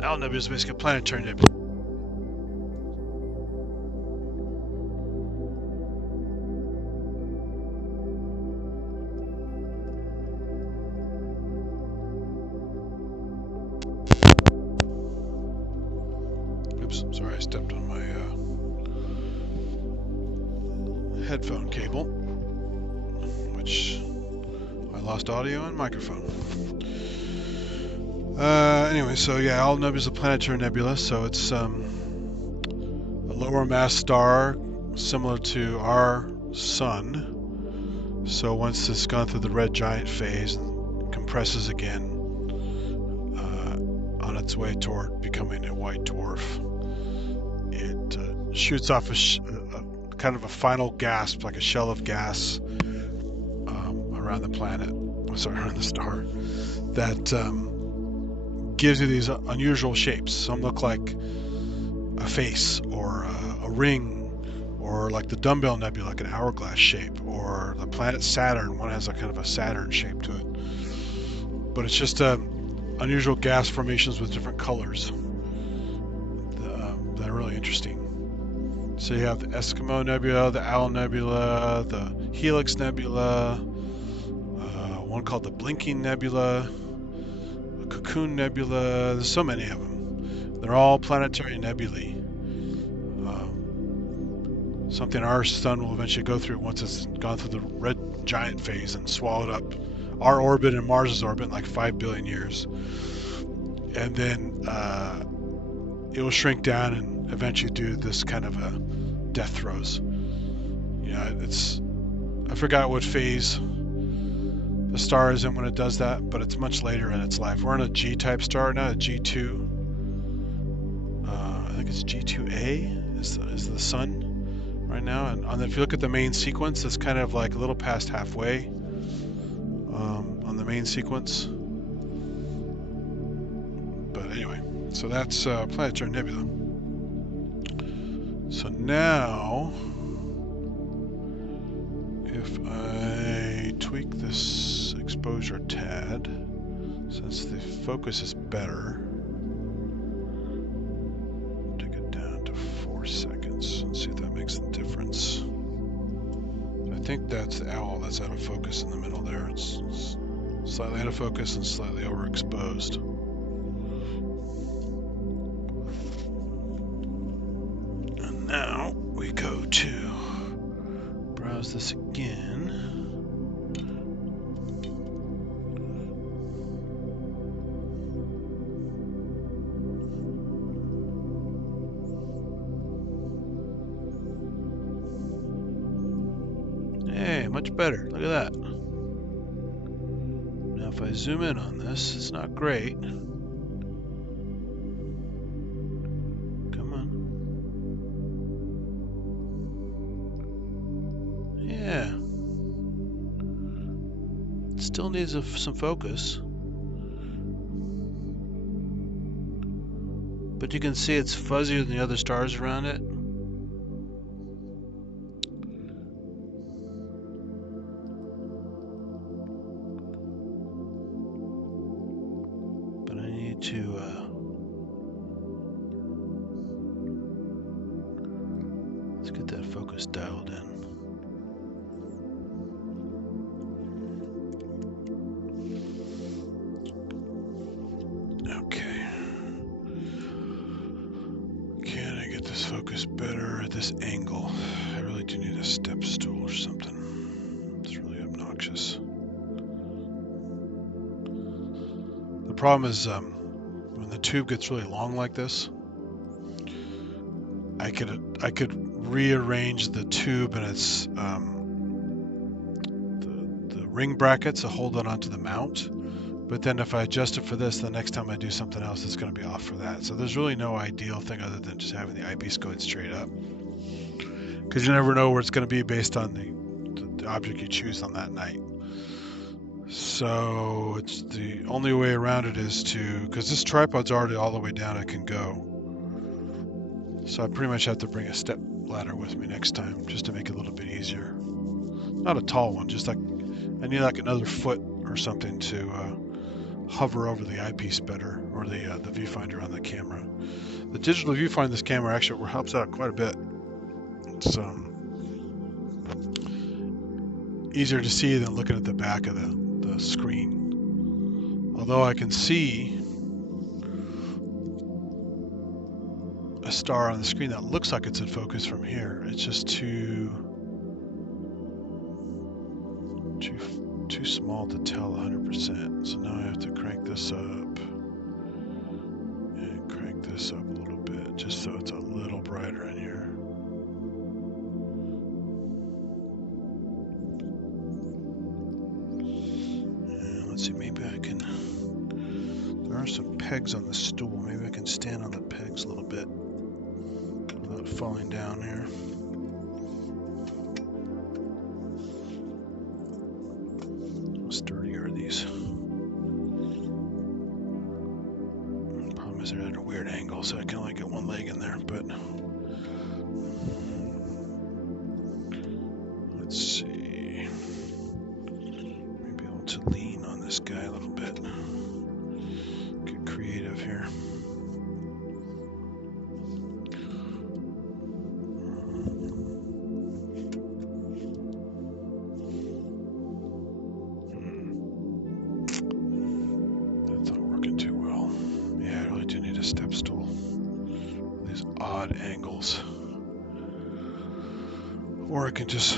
owl nebula is basically a planetary nebula. Oops, sorry, I stepped on my headphone cable, which I lost audio and microphone. Anyway, so yeah, Owl Nebula is a planetary nebula, so it's a lower mass star similar to our sun. So once it's gone through the red giant phase and compresses again on its way toward becoming a white dwarf, it shoots off a kind of a final gasp, like a shell of gas around the planet, sorry, around the star, that gives you these unusual shapes. Some look like a face or a ring, or like the Dumbbell Nebula, like an hourglass shape, or the planet Saturn. One has a kind of a Saturn shape to it. But it's just unusual gas formations with different colors that are really interesting. So you have the Eskimo Nebula, the Owl Nebula, the Helix Nebula, one called the Blinking Nebula, a Cocoon Nebula. There's so many of them. They're all planetary nebulae. Something our sun will eventually go through once it's gone through the red giant phase and swallowed up our orbit and Mars's orbit in like 5 billion years. And then it will shrink down and eventually do this kind of a death throes. You know, I forgot what phase the star is in when it does that, but it's much later in its life. We're in a G-type star now, a G2. I think it's G2A is the sun right now. And if you look at the main sequence, it's kind of like a little past halfway on the main sequence. But anyway, so that's Planetary Nebula. So now, if I tweak this exposure a tad, since the focus is better, take it down to 4 seconds and see if that makes a difference. I think that's the owl that's out of focus in the middle there. It's slightly out of focus and slightly overexposed. And now we go to browse this again. Hey, much better. Look at that. Now if I zoom in on this, it's not great. Come on. Yeah. It still needs some focus. But you can see it's fuzzier than the other stars around it. But I need to let's get that focus dialed in. Okay. Can I get this focus better at this angle? I really do need a step stool or something. It's really obnoxious. The problem is when the tube gets really long like this, I could rearrange the tube and its the ring brackets to hold it onto the mount. But then if I adjust it for this, the next time I do something else, it's going to be off for that. So there's really no ideal thing other than just having the eyepiece going straight up. Because you never know where it's going to be based on the object you choose on that night. So it's the only way around it is to, because this tripod's already all the way down it can go. So I pretty much have to bring a step ladder with me next time, just to make it a little bit easier. Not a tall one, just like, I need like another foot or something to hover over the eyepiece better, or the viewfinder on the camera. The digital viewfinder, this camera actually helps out quite a bit. It's easier to see than looking at the back of the screen. Although I can see a star on the screen that looks like it's in focus from here. It's just too small to tell 100%. So now I have to crank this up and crank this up a little bit, just so it's a little brighter in here. And let's see, maybe I can, there are some pegs on the stool. Maybe I can stand on the pegs a little bit without falling down here. How sturdy are these? The problem is they're at a weird angle, so I can only get one leg in there. there, but let's see. Maybe able to lean on this guy a little bit. Get creative here. That's not working too well. Yeah, I really do need a step stool. These odd angles. Or I can just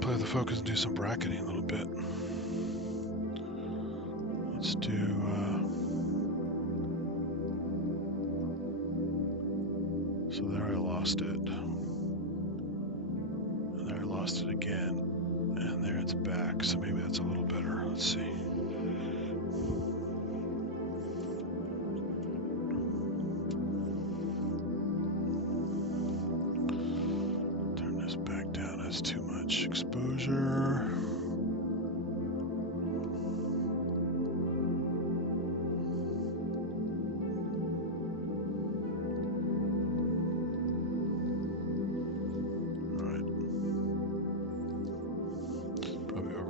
play the focus and do some bracketing a little bit. Let's do, so there I lost it. And there I lost it again. And there it's back, so maybe that's a little better. Let's see. Turn this back down, that's too much exposure.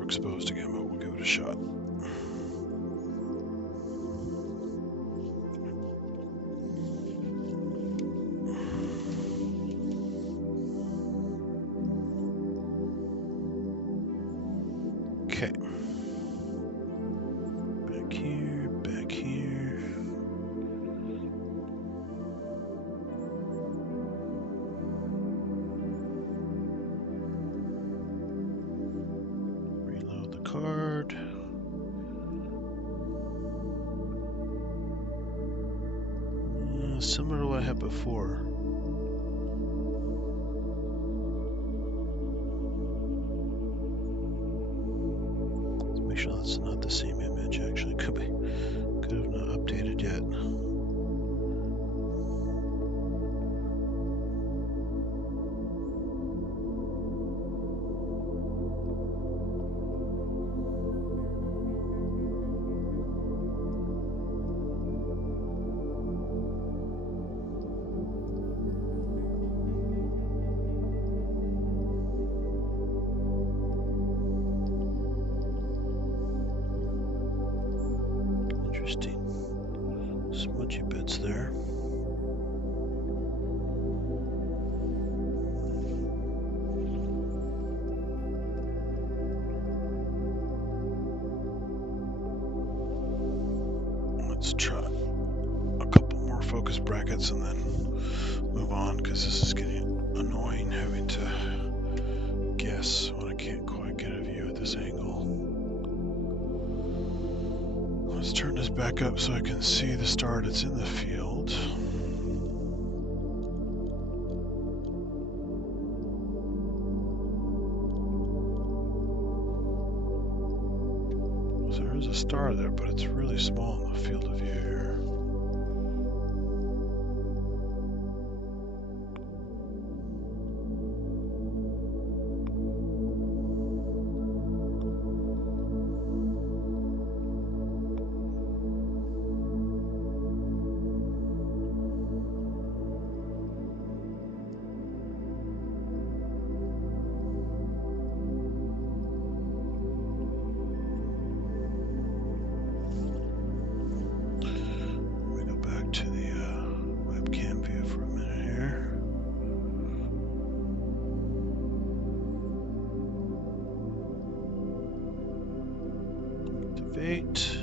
Exposed again, but we'll give it a shot. Okay. Back here, back here. Reload the card. Similar to what I had before. Let's make sure that's not the same image. Actually, could have not updated yet. Interesting. Smudgy bits there. Let's try a couple more focus brackets and then move on, because this is getting annoying having to guess when I can't quite get a view at this angle. Let's turn this back up so I can see the star that's in the field. So there is a star there, but it's really small in the field of view here. Activate.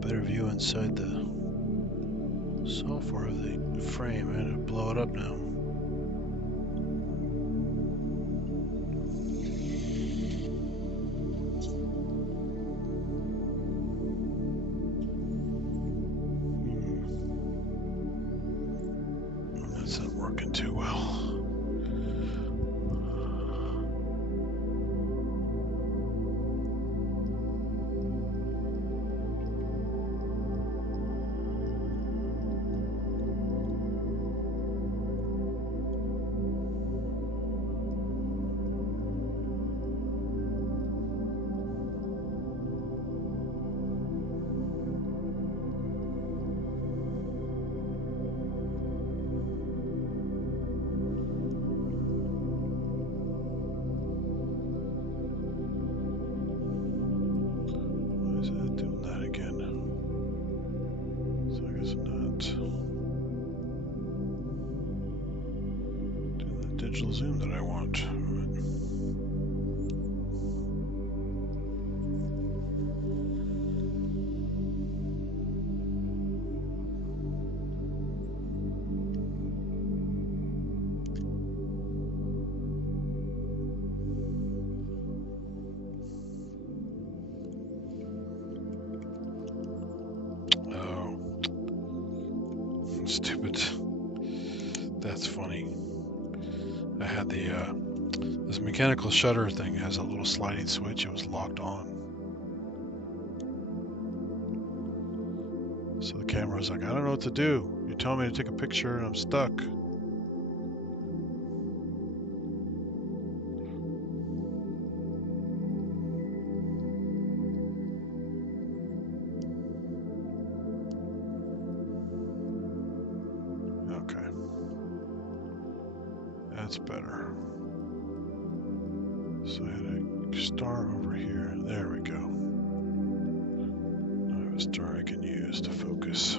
Better view inside the software of the frame. I'm gonna blow it up now. digital zoom that I want. Oh, stupid. That's funny. I had the this mechanical shutter thing has a little sliding switch. It was locked on. So the camera was like, I don't know what to do. You tell me to take a picture and I'm stuck. Okay. That's better. So I had a star over here. There we go. I have a star I can use to focus.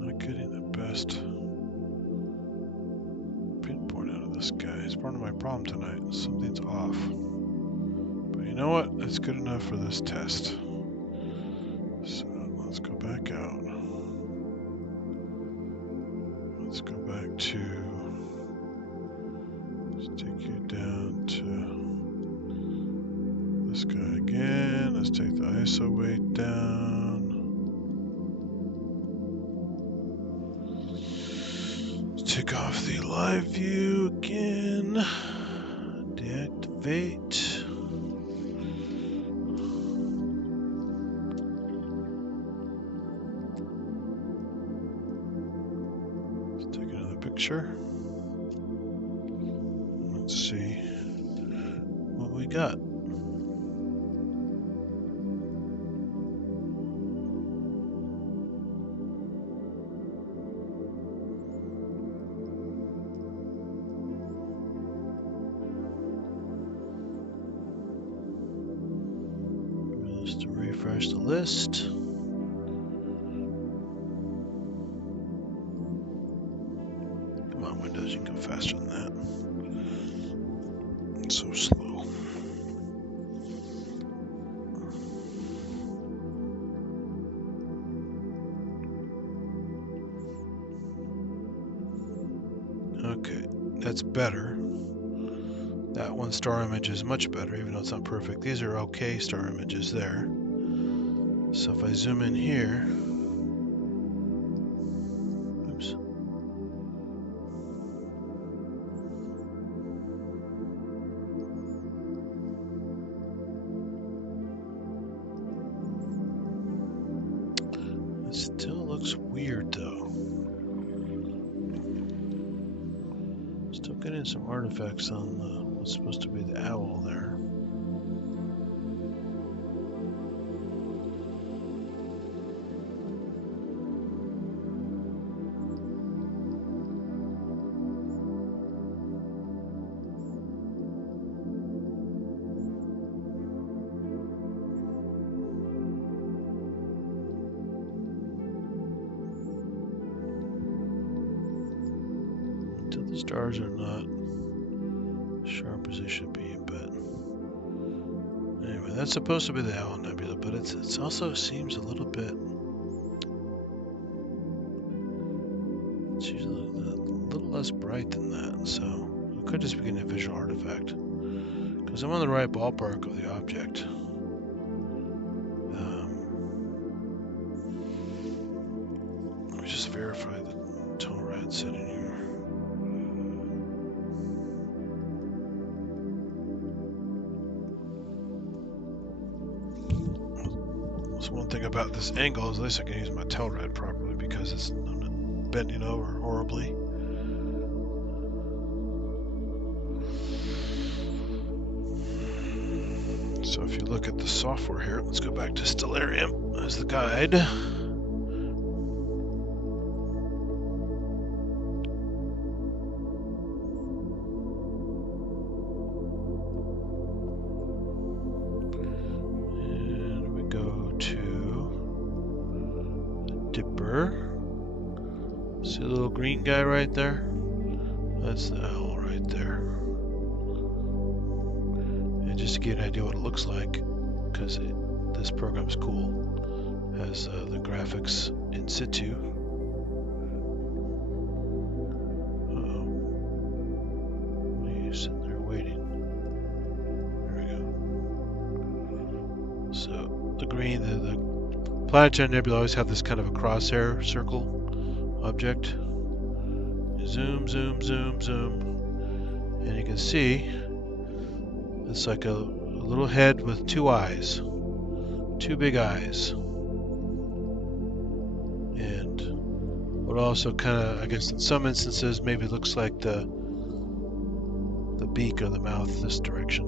Not getting the best pinpoint out of this guy. It's part of my problem tonight. Something's off. But you know what? That's good enough for this test. So let's go back out. Let's go back to, let's take you down to this guy again. Let's take the ISO weight down. Let's take off the live view again. Deactivate. Picture. Let's see what we got. Just to refresh the list. Windows, you can go faster than that. It's so slow. Okay, that's better. That one star image is much better, even though it's not perfect. These are okay star images there. So if I zoom in here, oops. It still looks weird though. Still getting some artifacts on the, what's supposed to be the owl there. The stars are not sharp as they should be, but anyway, that's supposed to be the Owl Nebula, but it also seems a little bit, it's usually a little less bright than that, so it could just be getting a visual artifact, because I'm on the right ballpark of the object. Let me just verify the Telluride setting here. One thing about this angle is at least I can use my Telluride properly because I'm not bending over horribly. So if you look at the software here, let's go back to Stellarium as the guide. See the little green guy right there? That's the owl right there. And just to get an idea what it looks like, because this program's cool, has the graphics in situ. Sitting there waiting. There we go. So the green, the planetary nebula always have this kind of a crosshair circle object. Zoom, zoom, zoom, zoom, and you can see it's like a little head with two eyes, two big eyes, and what also kind of, I guess in some instances, maybe looks like the beak or the mouth this direction.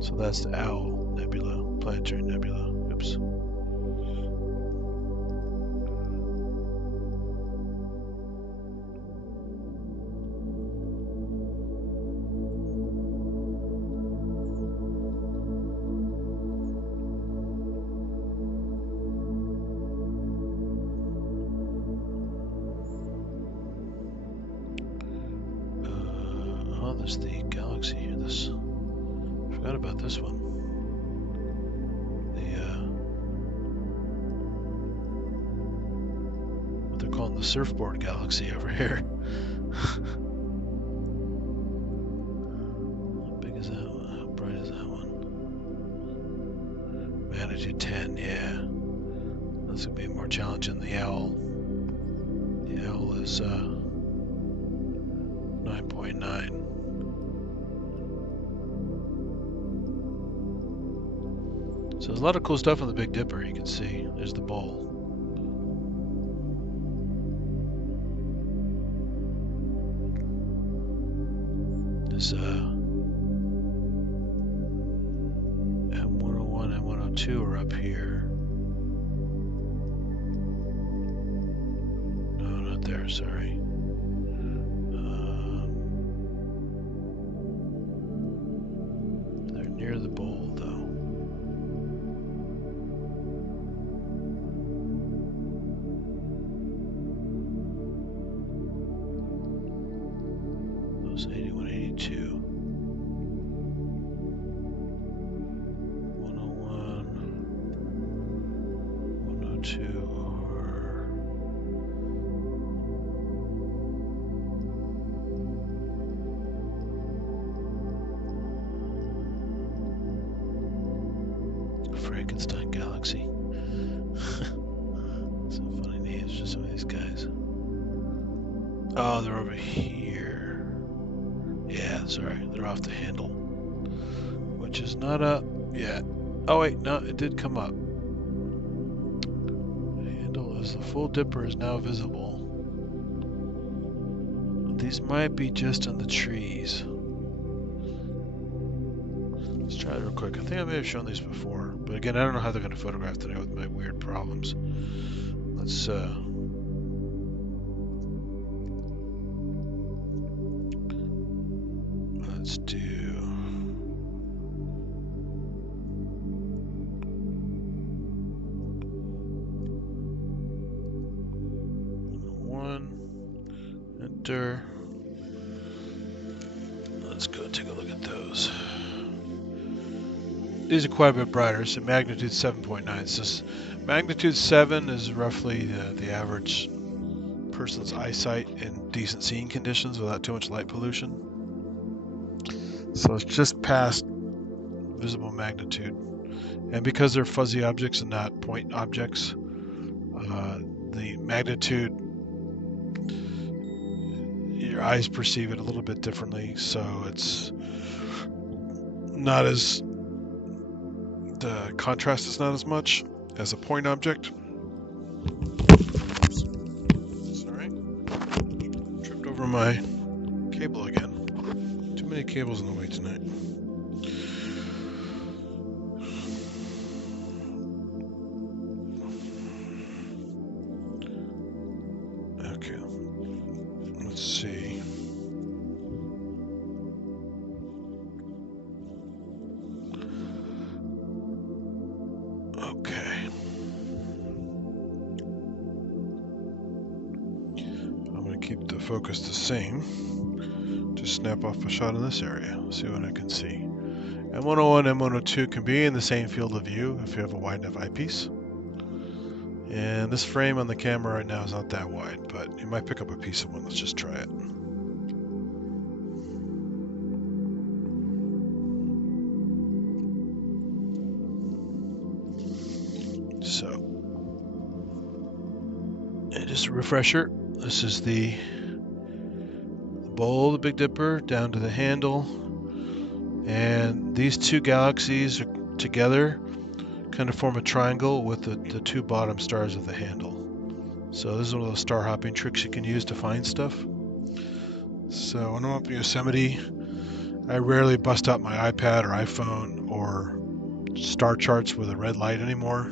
So that's the Owl Nebula, planetary nebula. Oops. There's the galaxy here. Forgot about this one. What they're calling the surfboard galaxy over here. How big is that one? How bright is that one? Magnitude 10, yeah. That's gonna be more challenging than the Owl. The Owl is 9.9. So there's a lot of cool stuff on the Big Dipper, you can see. There's the bowl. This M101, M102 are up here. No, not there, sorry. They're near the bowl, though. Those 81, 82. 101, 102 are... Frankenstein Galaxy. Some funny names for some of these guys. Oh, they're over here. Yeah, sorry, they're off the handle. Which is not up yet. Oh wait, no, it did come up. The handle is the full dipper is now visible. These might be just on the trees. Let's try it real quick. I think I may have shown these before, but again, I don't know how they're going to photograph today with my weird problems. Let's do one, enter. Let's go take a look at those. These are quite a bit brighter, so magnitude 7.9. So magnitude 7 is roughly the average person's eyesight in decent seeing conditions without too much light pollution. So it's just past visible magnitude. And because they're fuzzy objects and not point objects, the magnitude, your eyes perceive it a little bit differently, so it's not as, the contrast is not as much as a point object. Oops. Sorry. Tripped over my cable again. Too many cables in the way tonight. Okay, let's see. Okay. focus the same. Just snap off a shot in this area. See what I can see. M101, M102 can be in the same field of view if you have a wide enough eyepiece. And this frame on the camera right now is not that wide, but you might pick up a piece of one. Let's just try it. So, and just a refresher, this is the bowl of the Big Dipper down to the handle, and these two galaxies are together kind of form a triangle with the two bottom stars of the handle. So this is one of those star hopping tricks you can use to find stuff. So when I'm up in Yosemite, I rarely bust out my iPad or iPhone or star charts with a red light anymore,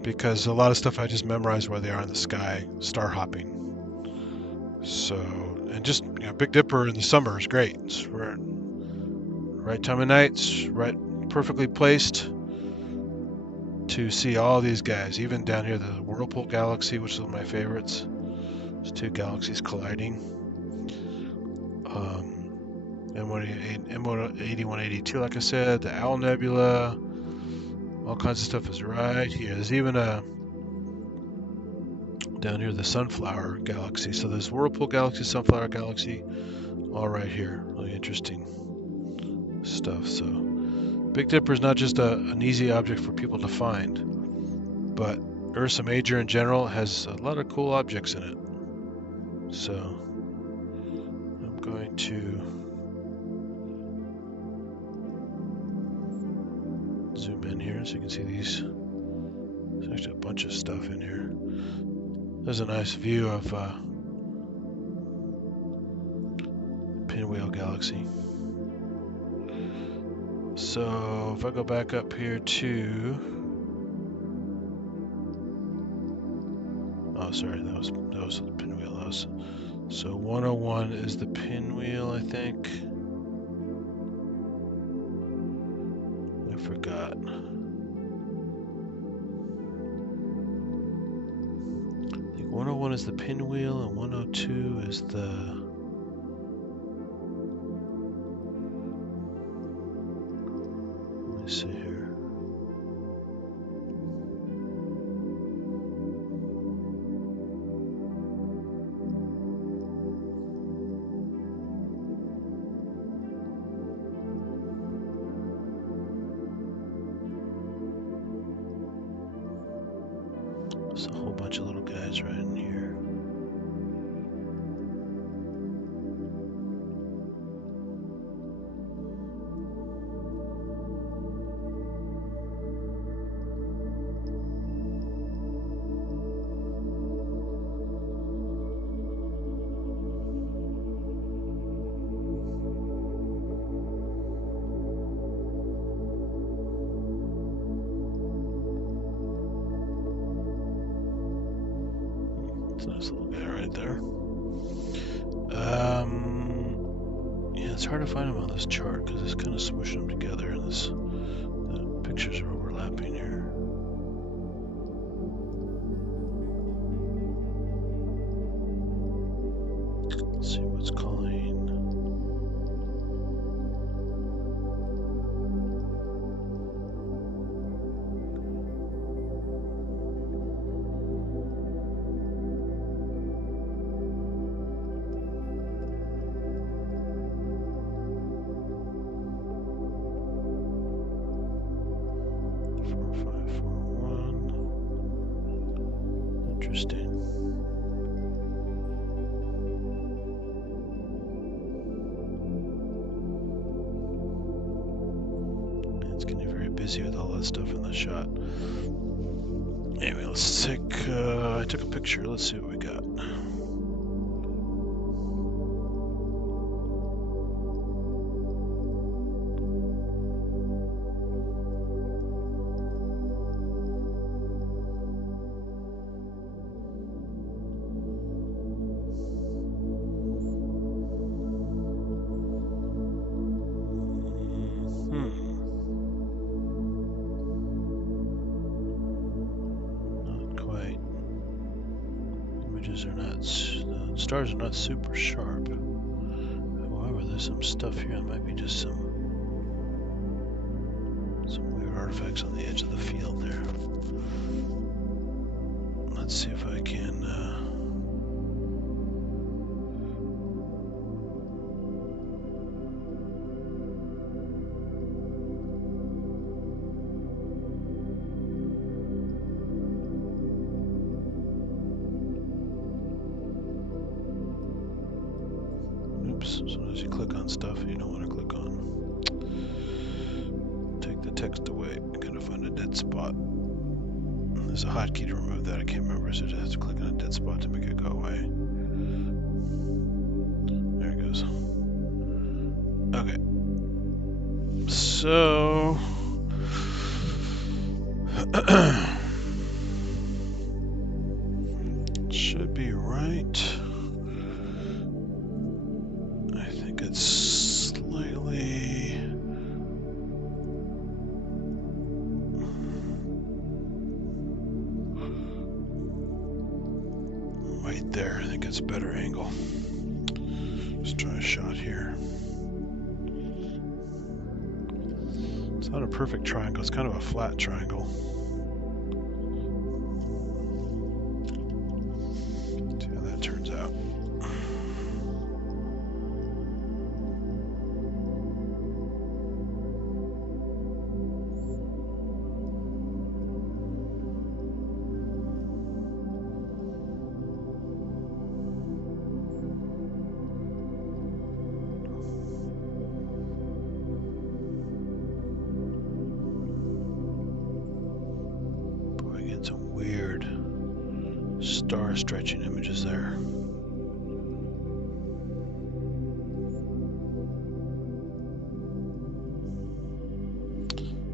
because a lot of stuff I just memorize where they are in the sky, star hopping. So, and just, you know, Big Dipper in the summer is great. It's right time of night, it's right perfectly placed to see all these guys. Even down here, the Whirlpool Galaxy, which is one of my favorites. There's two galaxies colliding. M8182, like I said, the Owl Nebula, all kinds of stuff is right here. There's even a down here the Sunflower Galaxy. So there's Whirlpool Galaxy, Sunflower Galaxy, all right here. Really interesting stuff. So Big Dipper is not just an easy object for people to find, but Ursa Major in general has a lot of cool objects in it. So I'm going to zoom in here so you can see these. There's actually a bunch of stuff in here. There's a nice view of Pinwheel Galaxy. So if I go back up here to, oh sorry, that was the Pinwheel house. So 101 is the Pinwheel, I think. I forgot. I think 101 is the Pinwheel and 102 is the, let me see here. There's a whole bunch of little guys right in here. It's a nice little guy right there. Yeah, it's hard to find him on this chart because it's kind of smushing them together, and the pictures are overlapping here. Let's see what's calling. Interesting. It's getting very busy with all that stuff in the shot. Anyway, let's take, I took a picture. Let's see what we got. Are not stars are not super sharp. However, there's some stuff here that might be just some weird artifacts on the edge of the field there. Let's see if I can oops, as soon as you click on stuff you don't want to click on. Take the text away. I gotta find a dead spot. There's a hotkey to remove that. I can't remember, so I just have to click on a dead spot to make it go away. There it goes. Okay. So should be right. I think it's slightly right there. I think it's a better angle. Let's try a shot here. It's not a perfect triangle, it's kind of a flat triangle. See how that turns out. Some weird star stretching images there.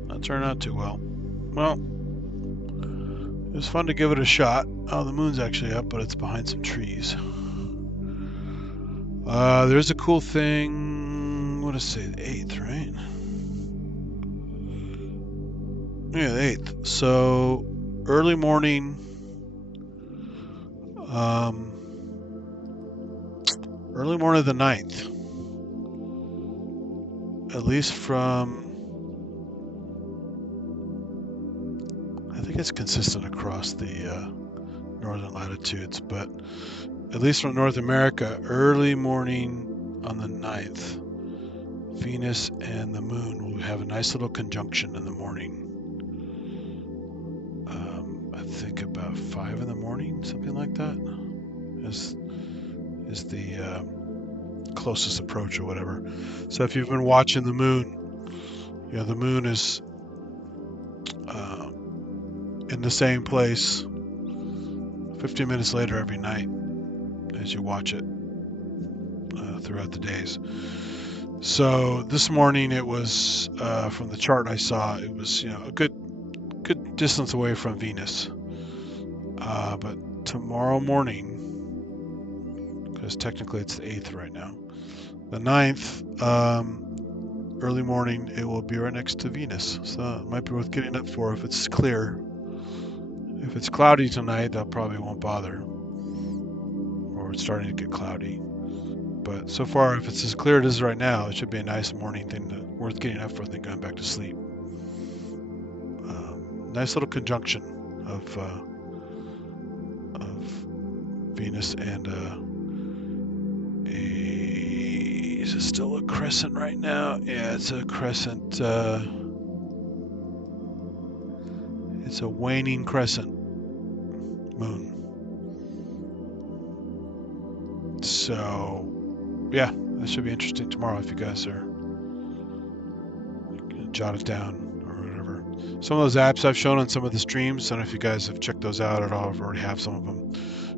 Not turning out too well. Well, it was fun to give it a shot. Oh, the moon's actually up, but it's behind some trees. There's a cool thing. What does it say? The 8th, right? Yeah, the 8th. So early morning, early morning of the 9th, at least from, I think it's consistent across the northern latitudes, but at least from North America, early morning on the 9th, Venus and the moon will have a nice little conjunction in the morning. I think about 5 in the morning, something like that, is the closest approach or whatever. So if you've been watching the moon, you know, the moon is in the same place 15 minutes later every night as you watch it throughout the days. So this morning it was, from the chart I saw, it was, you know, a good distance away from Venus. But tomorrow morning, because technically it's the 8th right now, the 9th, early morning, it will be right next to Venus. So it might be worth getting up for if it's clear. If it's cloudy tonight, that probably won't bother. Or it's starting to get cloudy. But so far, if it's as clear as it is right now, it should be a nice morning thing worth getting up for and then going back to sleep. Nice little conjunction of Venus and is it still a crescent right now? Yeah, it's a crescent. It's a waning crescent moon. So, yeah, that should be interesting tomorrow if you guys are gonna jot it down. Some of those apps I've shown on some of the streams, I don't know if you guys have checked those out at all. I've already have some of them,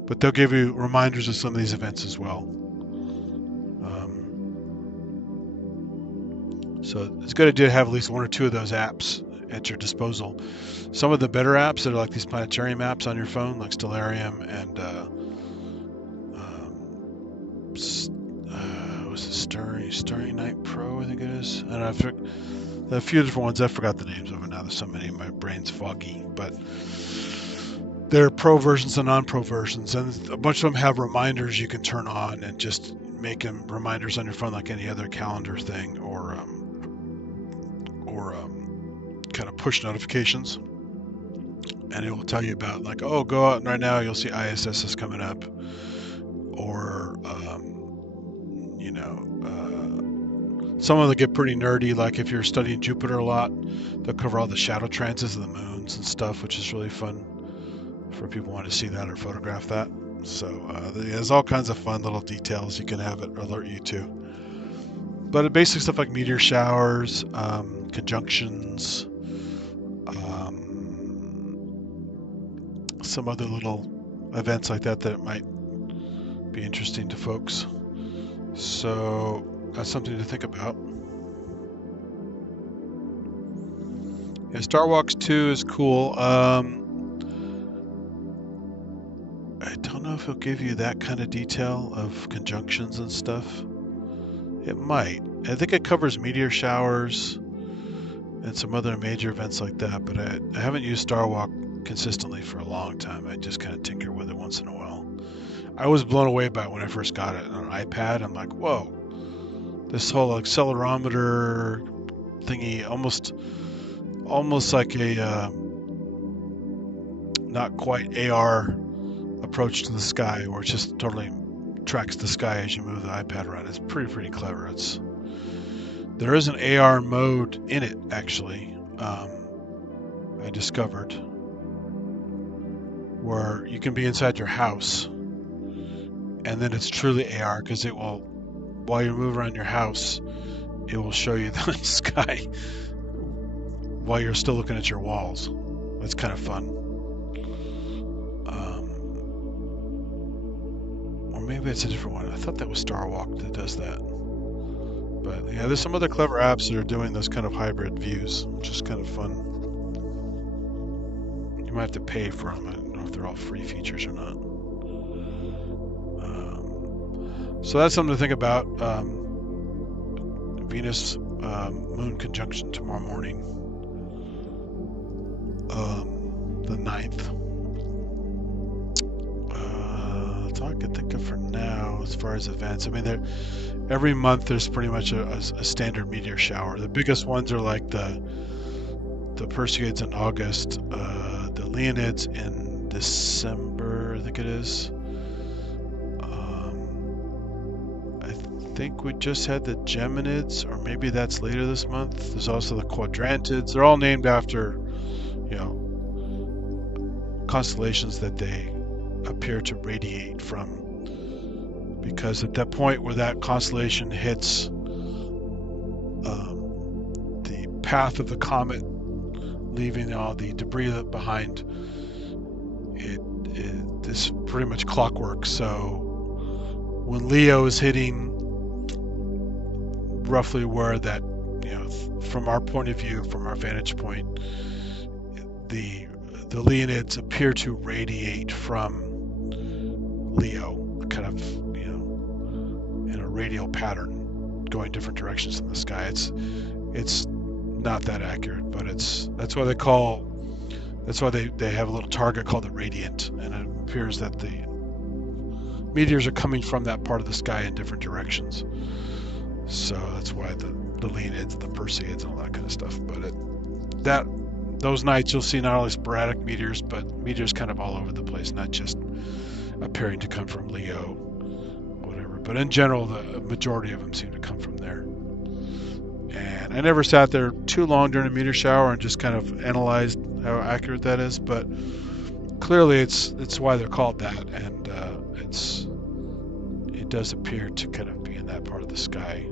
but they'll give you reminders of some of these events as well. So it's a good idea to have at least 1 or 2 of those apps at your disposal. Some of the better apps that are like these planetarium apps on your phone, like Stellarium and what's the Starry Night Pro, I think it is. And I've a few different ones. I forgot the names of it now. There's so many. My brain's foggy. But There are pro versions and non-pro versions, and a bunch of them have reminders you can turn on and just make them reminders on your phone like any other calendar thing, or kind of push notifications. And it will tell you about, like, oh, go out right now, you'll see ISS is coming up, or you know, some of them get pretty nerdy. Like if you're studying Jupiter a lot, they'll cover all the shadow transits of the moons and stuff, which is really fun for people who want to see that or photograph that. So there's all kinds of fun little details you can have it alert you to. But basic stuff like meteor showers, conjunctions, some other little events like that that might be interesting to folks. So that's something to think about. Yeah, Star Walks 2 is cool. I don't know if it'll give you that kind of detail of conjunctions and stuff. It might. I think it covers meteor showers and some other major events like that, but I haven't used Star Walk consistently for a long time. I just kind of tinker with it once in a while. I was blown away by it when I first got it on an iPad. I'm like, whoa, this whole accelerometer thingy, almost like a not quite AR approach to the sky, where it just totally tracks the sky as you move the iPad around. It's pretty clever. There is an AR mode in it, actually. I discovered, where you can be inside your house, and then it's truly AR, because it will, while you move around your house, it will show you the sky while you're still looking at your walls. It's kind of fun. Or maybe it's a different one. I thought that was Star Walk that does that. But yeah, there's some other clever apps that are doing those kind of hybrid views, which is kind of fun. You might have to pay for them. I don't know if they're all free features or not. So that's something to think about. Venus Moon conjunction tomorrow morning, the 9th. That's all I can think of for now as far as events. I mean, every month there's pretty much a standard meteor shower. The biggest ones are like the Perseids in August, the Leonids in December, I think it is. I think we just had the Geminids, or maybe that's later this month. There's also the Quadrantids. They're all named after, constellations that they appear to radiate from. Because at that point where that constellation hits the path of the comet, leaving all the debris behind, it is pretty much clockwork. So when Leo is hitting roughly where that, from our point of view, from our vantage point, the Leonids appear to radiate from Leo, kind of, in a radial pattern, going different directions in the sky. It's not that accurate, but that's why they have a little target called the radiant, and it appears that the meteors are coming from that part of the sky in different directions. So that's why the Leonids, the Perseids, and all that kind of stuff. But those nights you'll see not only sporadic meteors, but meteors kind of all over the place, not just appearing to come from Leo, whatever. But in general, the majority of them seem to come from there. And I never sat there too long during a meteor shower and just kind of analyzed how accurate that is, but clearly it's why they're called that, and it does appear to kind of be in that part of the sky,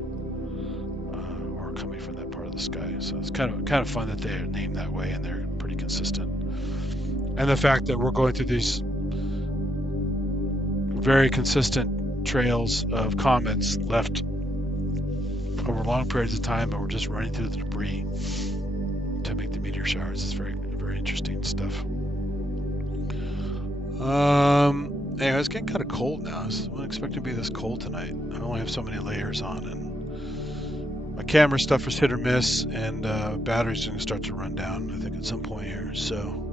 or coming from that part of the sky. So it's kind of fun that they're named that way, and they're pretty consistent. And the fact that we're going through these very consistent trails of comets left over long periods of time, but we're just running through the debris to make the meteor showers. It's very, very interesting stuff. Anyway, it's getting kind of cold now. I wasn't expecting to be this cold tonight. I only have so many layers on, and my camera stuff is hit or miss, and battery's going to start to run down, I think, at some point here. So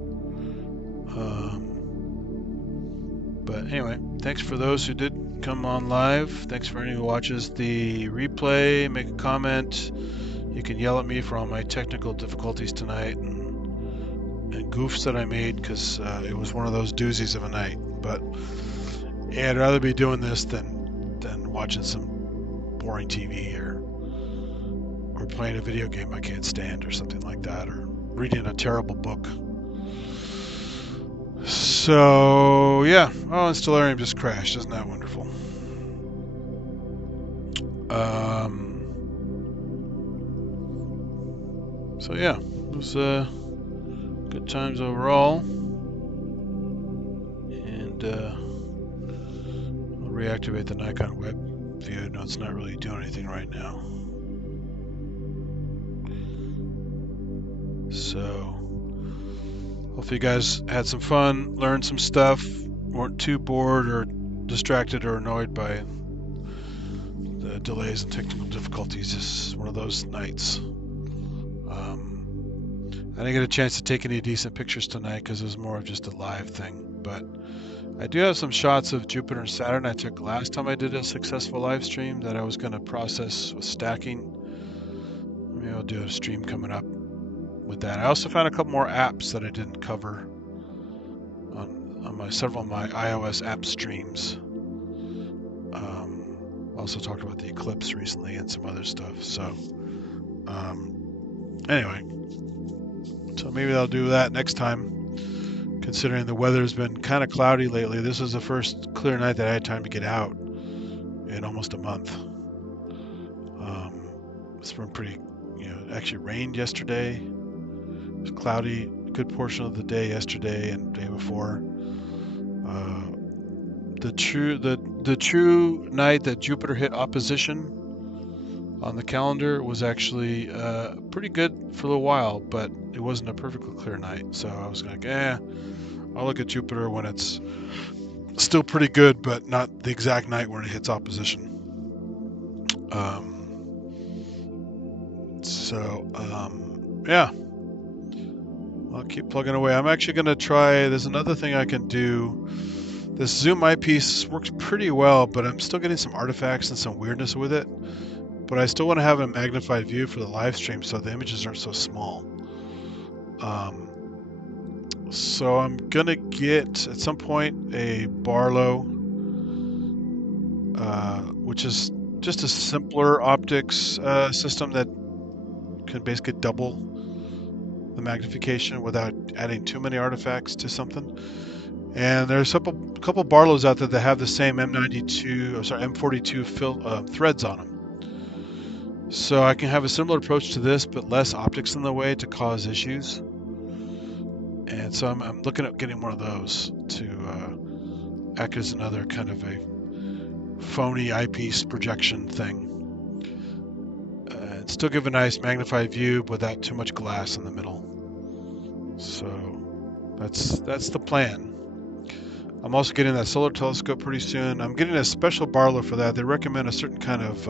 But anyway, thanks for those who did come on live. Thanks for anyone who watches the replay. Make a comment. You can yell at me for all my technical difficulties tonight and goofs that I made, because it was one of those doozies of a night. But yeah, I'd rather be doing this than watching some boring TV or playing a video game I can't stand or something like that, or reading a terrible book. So yeah, oh, and Stellarium just crashed. Isn't that wonderful? So yeah, it was good times overall, and I'll reactivate the Nikon web view. No, it's not really doing anything right now. So hopefully you guys had some fun, learned some stuff, weren't too bored or distracted or annoyed by the delays and technical difficulties. Just one of those nights. I didn't get a chance to take any decent pictures tonight because it was more of just a live thing, but I do have some shots of Jupiter and Saturn I took last time I did a successful live stream that I was going to process with stacking. Maybe I'll do a stream coming up with that. I also found a couple more apps that I didn't cover on several of my iOS app streams. Also talked about the eclipse recently and some other stuff. So anyway, so maybe I'll do that next time, considering the weather's been kind of cloudy lately. This was the first clear night that I had time to get out in almost a month. It's been pretty, it actually rained yesterday. It was cloudy a good portion of the day yesterday and the day before. The true night that Jupiter hit opposition on the calendar was actually pretty good for a little while, but it wasn't a perfectly clear night. So I was like, I'll look at Jupiter when it's still pretty good, but not the exact night when it hits opposition. Yeah, I'll keep plugging away. I'm actually going to try, there's another thing I can do. This zoom eyepiece works pretty well, but I'm still getting some artifacts and some weirdness with it. But I still want to have a magnified view for the live stream so the images aren't so small. So I'm going to get, at some point, a Barlow, which is just a simpler optics system that can basically double the magnification without adding too many artifacts to something. And there's a couple Barlows out there that have the same M42 threads on them. So I can have a similar approach to this, but less optics in the way to cause issues. And so I'm looking at getting one of those to act as another kind of a phony eyepiece projection thing. And still give a nice magnified view without too much glass in the middle. So that's the plan. I'm also getting that solar telescope pretty soon. I'm getting a special Barlow for that. They recommend a certain kind of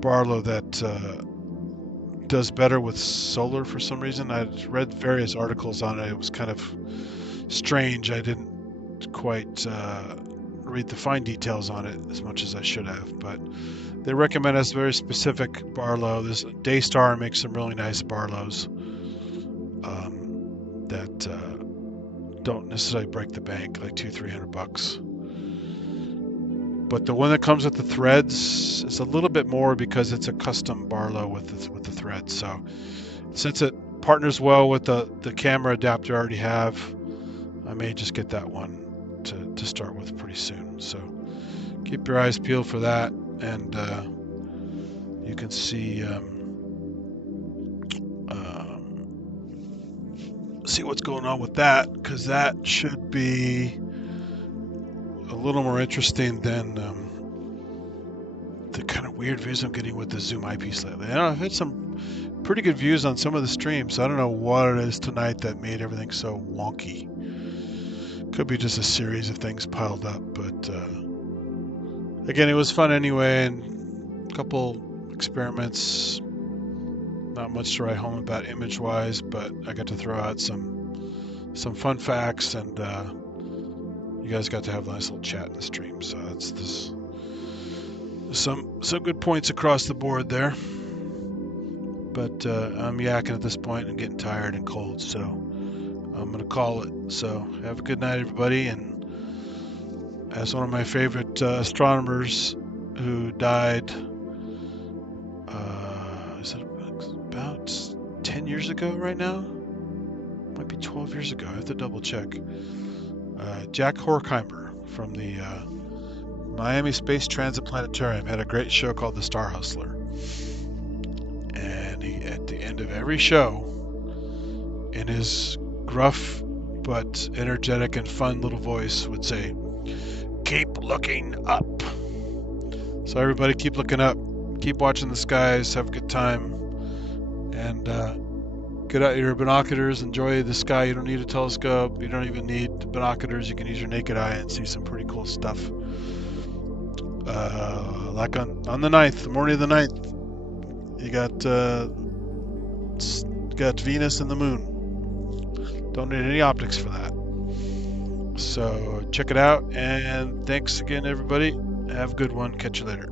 Barlow that does better with solar for some reason. I read various articles on it. It was kind of strange. I didn't quite read the fine details on it as much as I should have, but they recommend us very specific Barlow. This Daystar makes some really nice Barlows that don't necessarily break the bank, like $200-300. But the one that comes with the threads is a little bit more because it's a custom Barlow with the threads. So since it partners well with the camera adapter I already have, I may just get that one to start with pretty soon. So keep your eyes peeled for that, and you can see what's going on with that, because that should be a little more interesting than the kind of weird views I'm getting with the zoom eyepiece lately. I know I've had some pretty good views on some of the streams, so I don't know what it is tonight that made everything so wonky. Could be just a series of things piled up, but again, it was fun anyway, and a couple experiments. Not much to write home about image-wise, but I got to throw out some fun facts, and you guys got to have a nice little chat in the stream. So that's this. Some good points across the board there. But I'm yakking at this point and getting tired and cold, so I'm gonna call it. So have a good night, everybody. And as one of my favorite astronomers who died, is it about 10 years ago right now? Might be 12 years ago. I have to double check. Jack Horkheimer from the Miami Space Transit Planetarium had a great show called The Star Hustler. And he, at the end of every show, in his gruff but energetic and fun little voice, would say, "Keep looking up." So everybody keep looking up. Keep watching the skies. Have a good time. And get out your binoculars. Enjoy the sky. You don't need a telescope. You don't even need binoculars. You can use your naked eye and see some pretty cool stuff. Like on the 9th, the morning of the 9th, you got Venus and the moon. Don't need any optics for that. So check it out, and thanks again, everybody. Have a good one. Catch you later.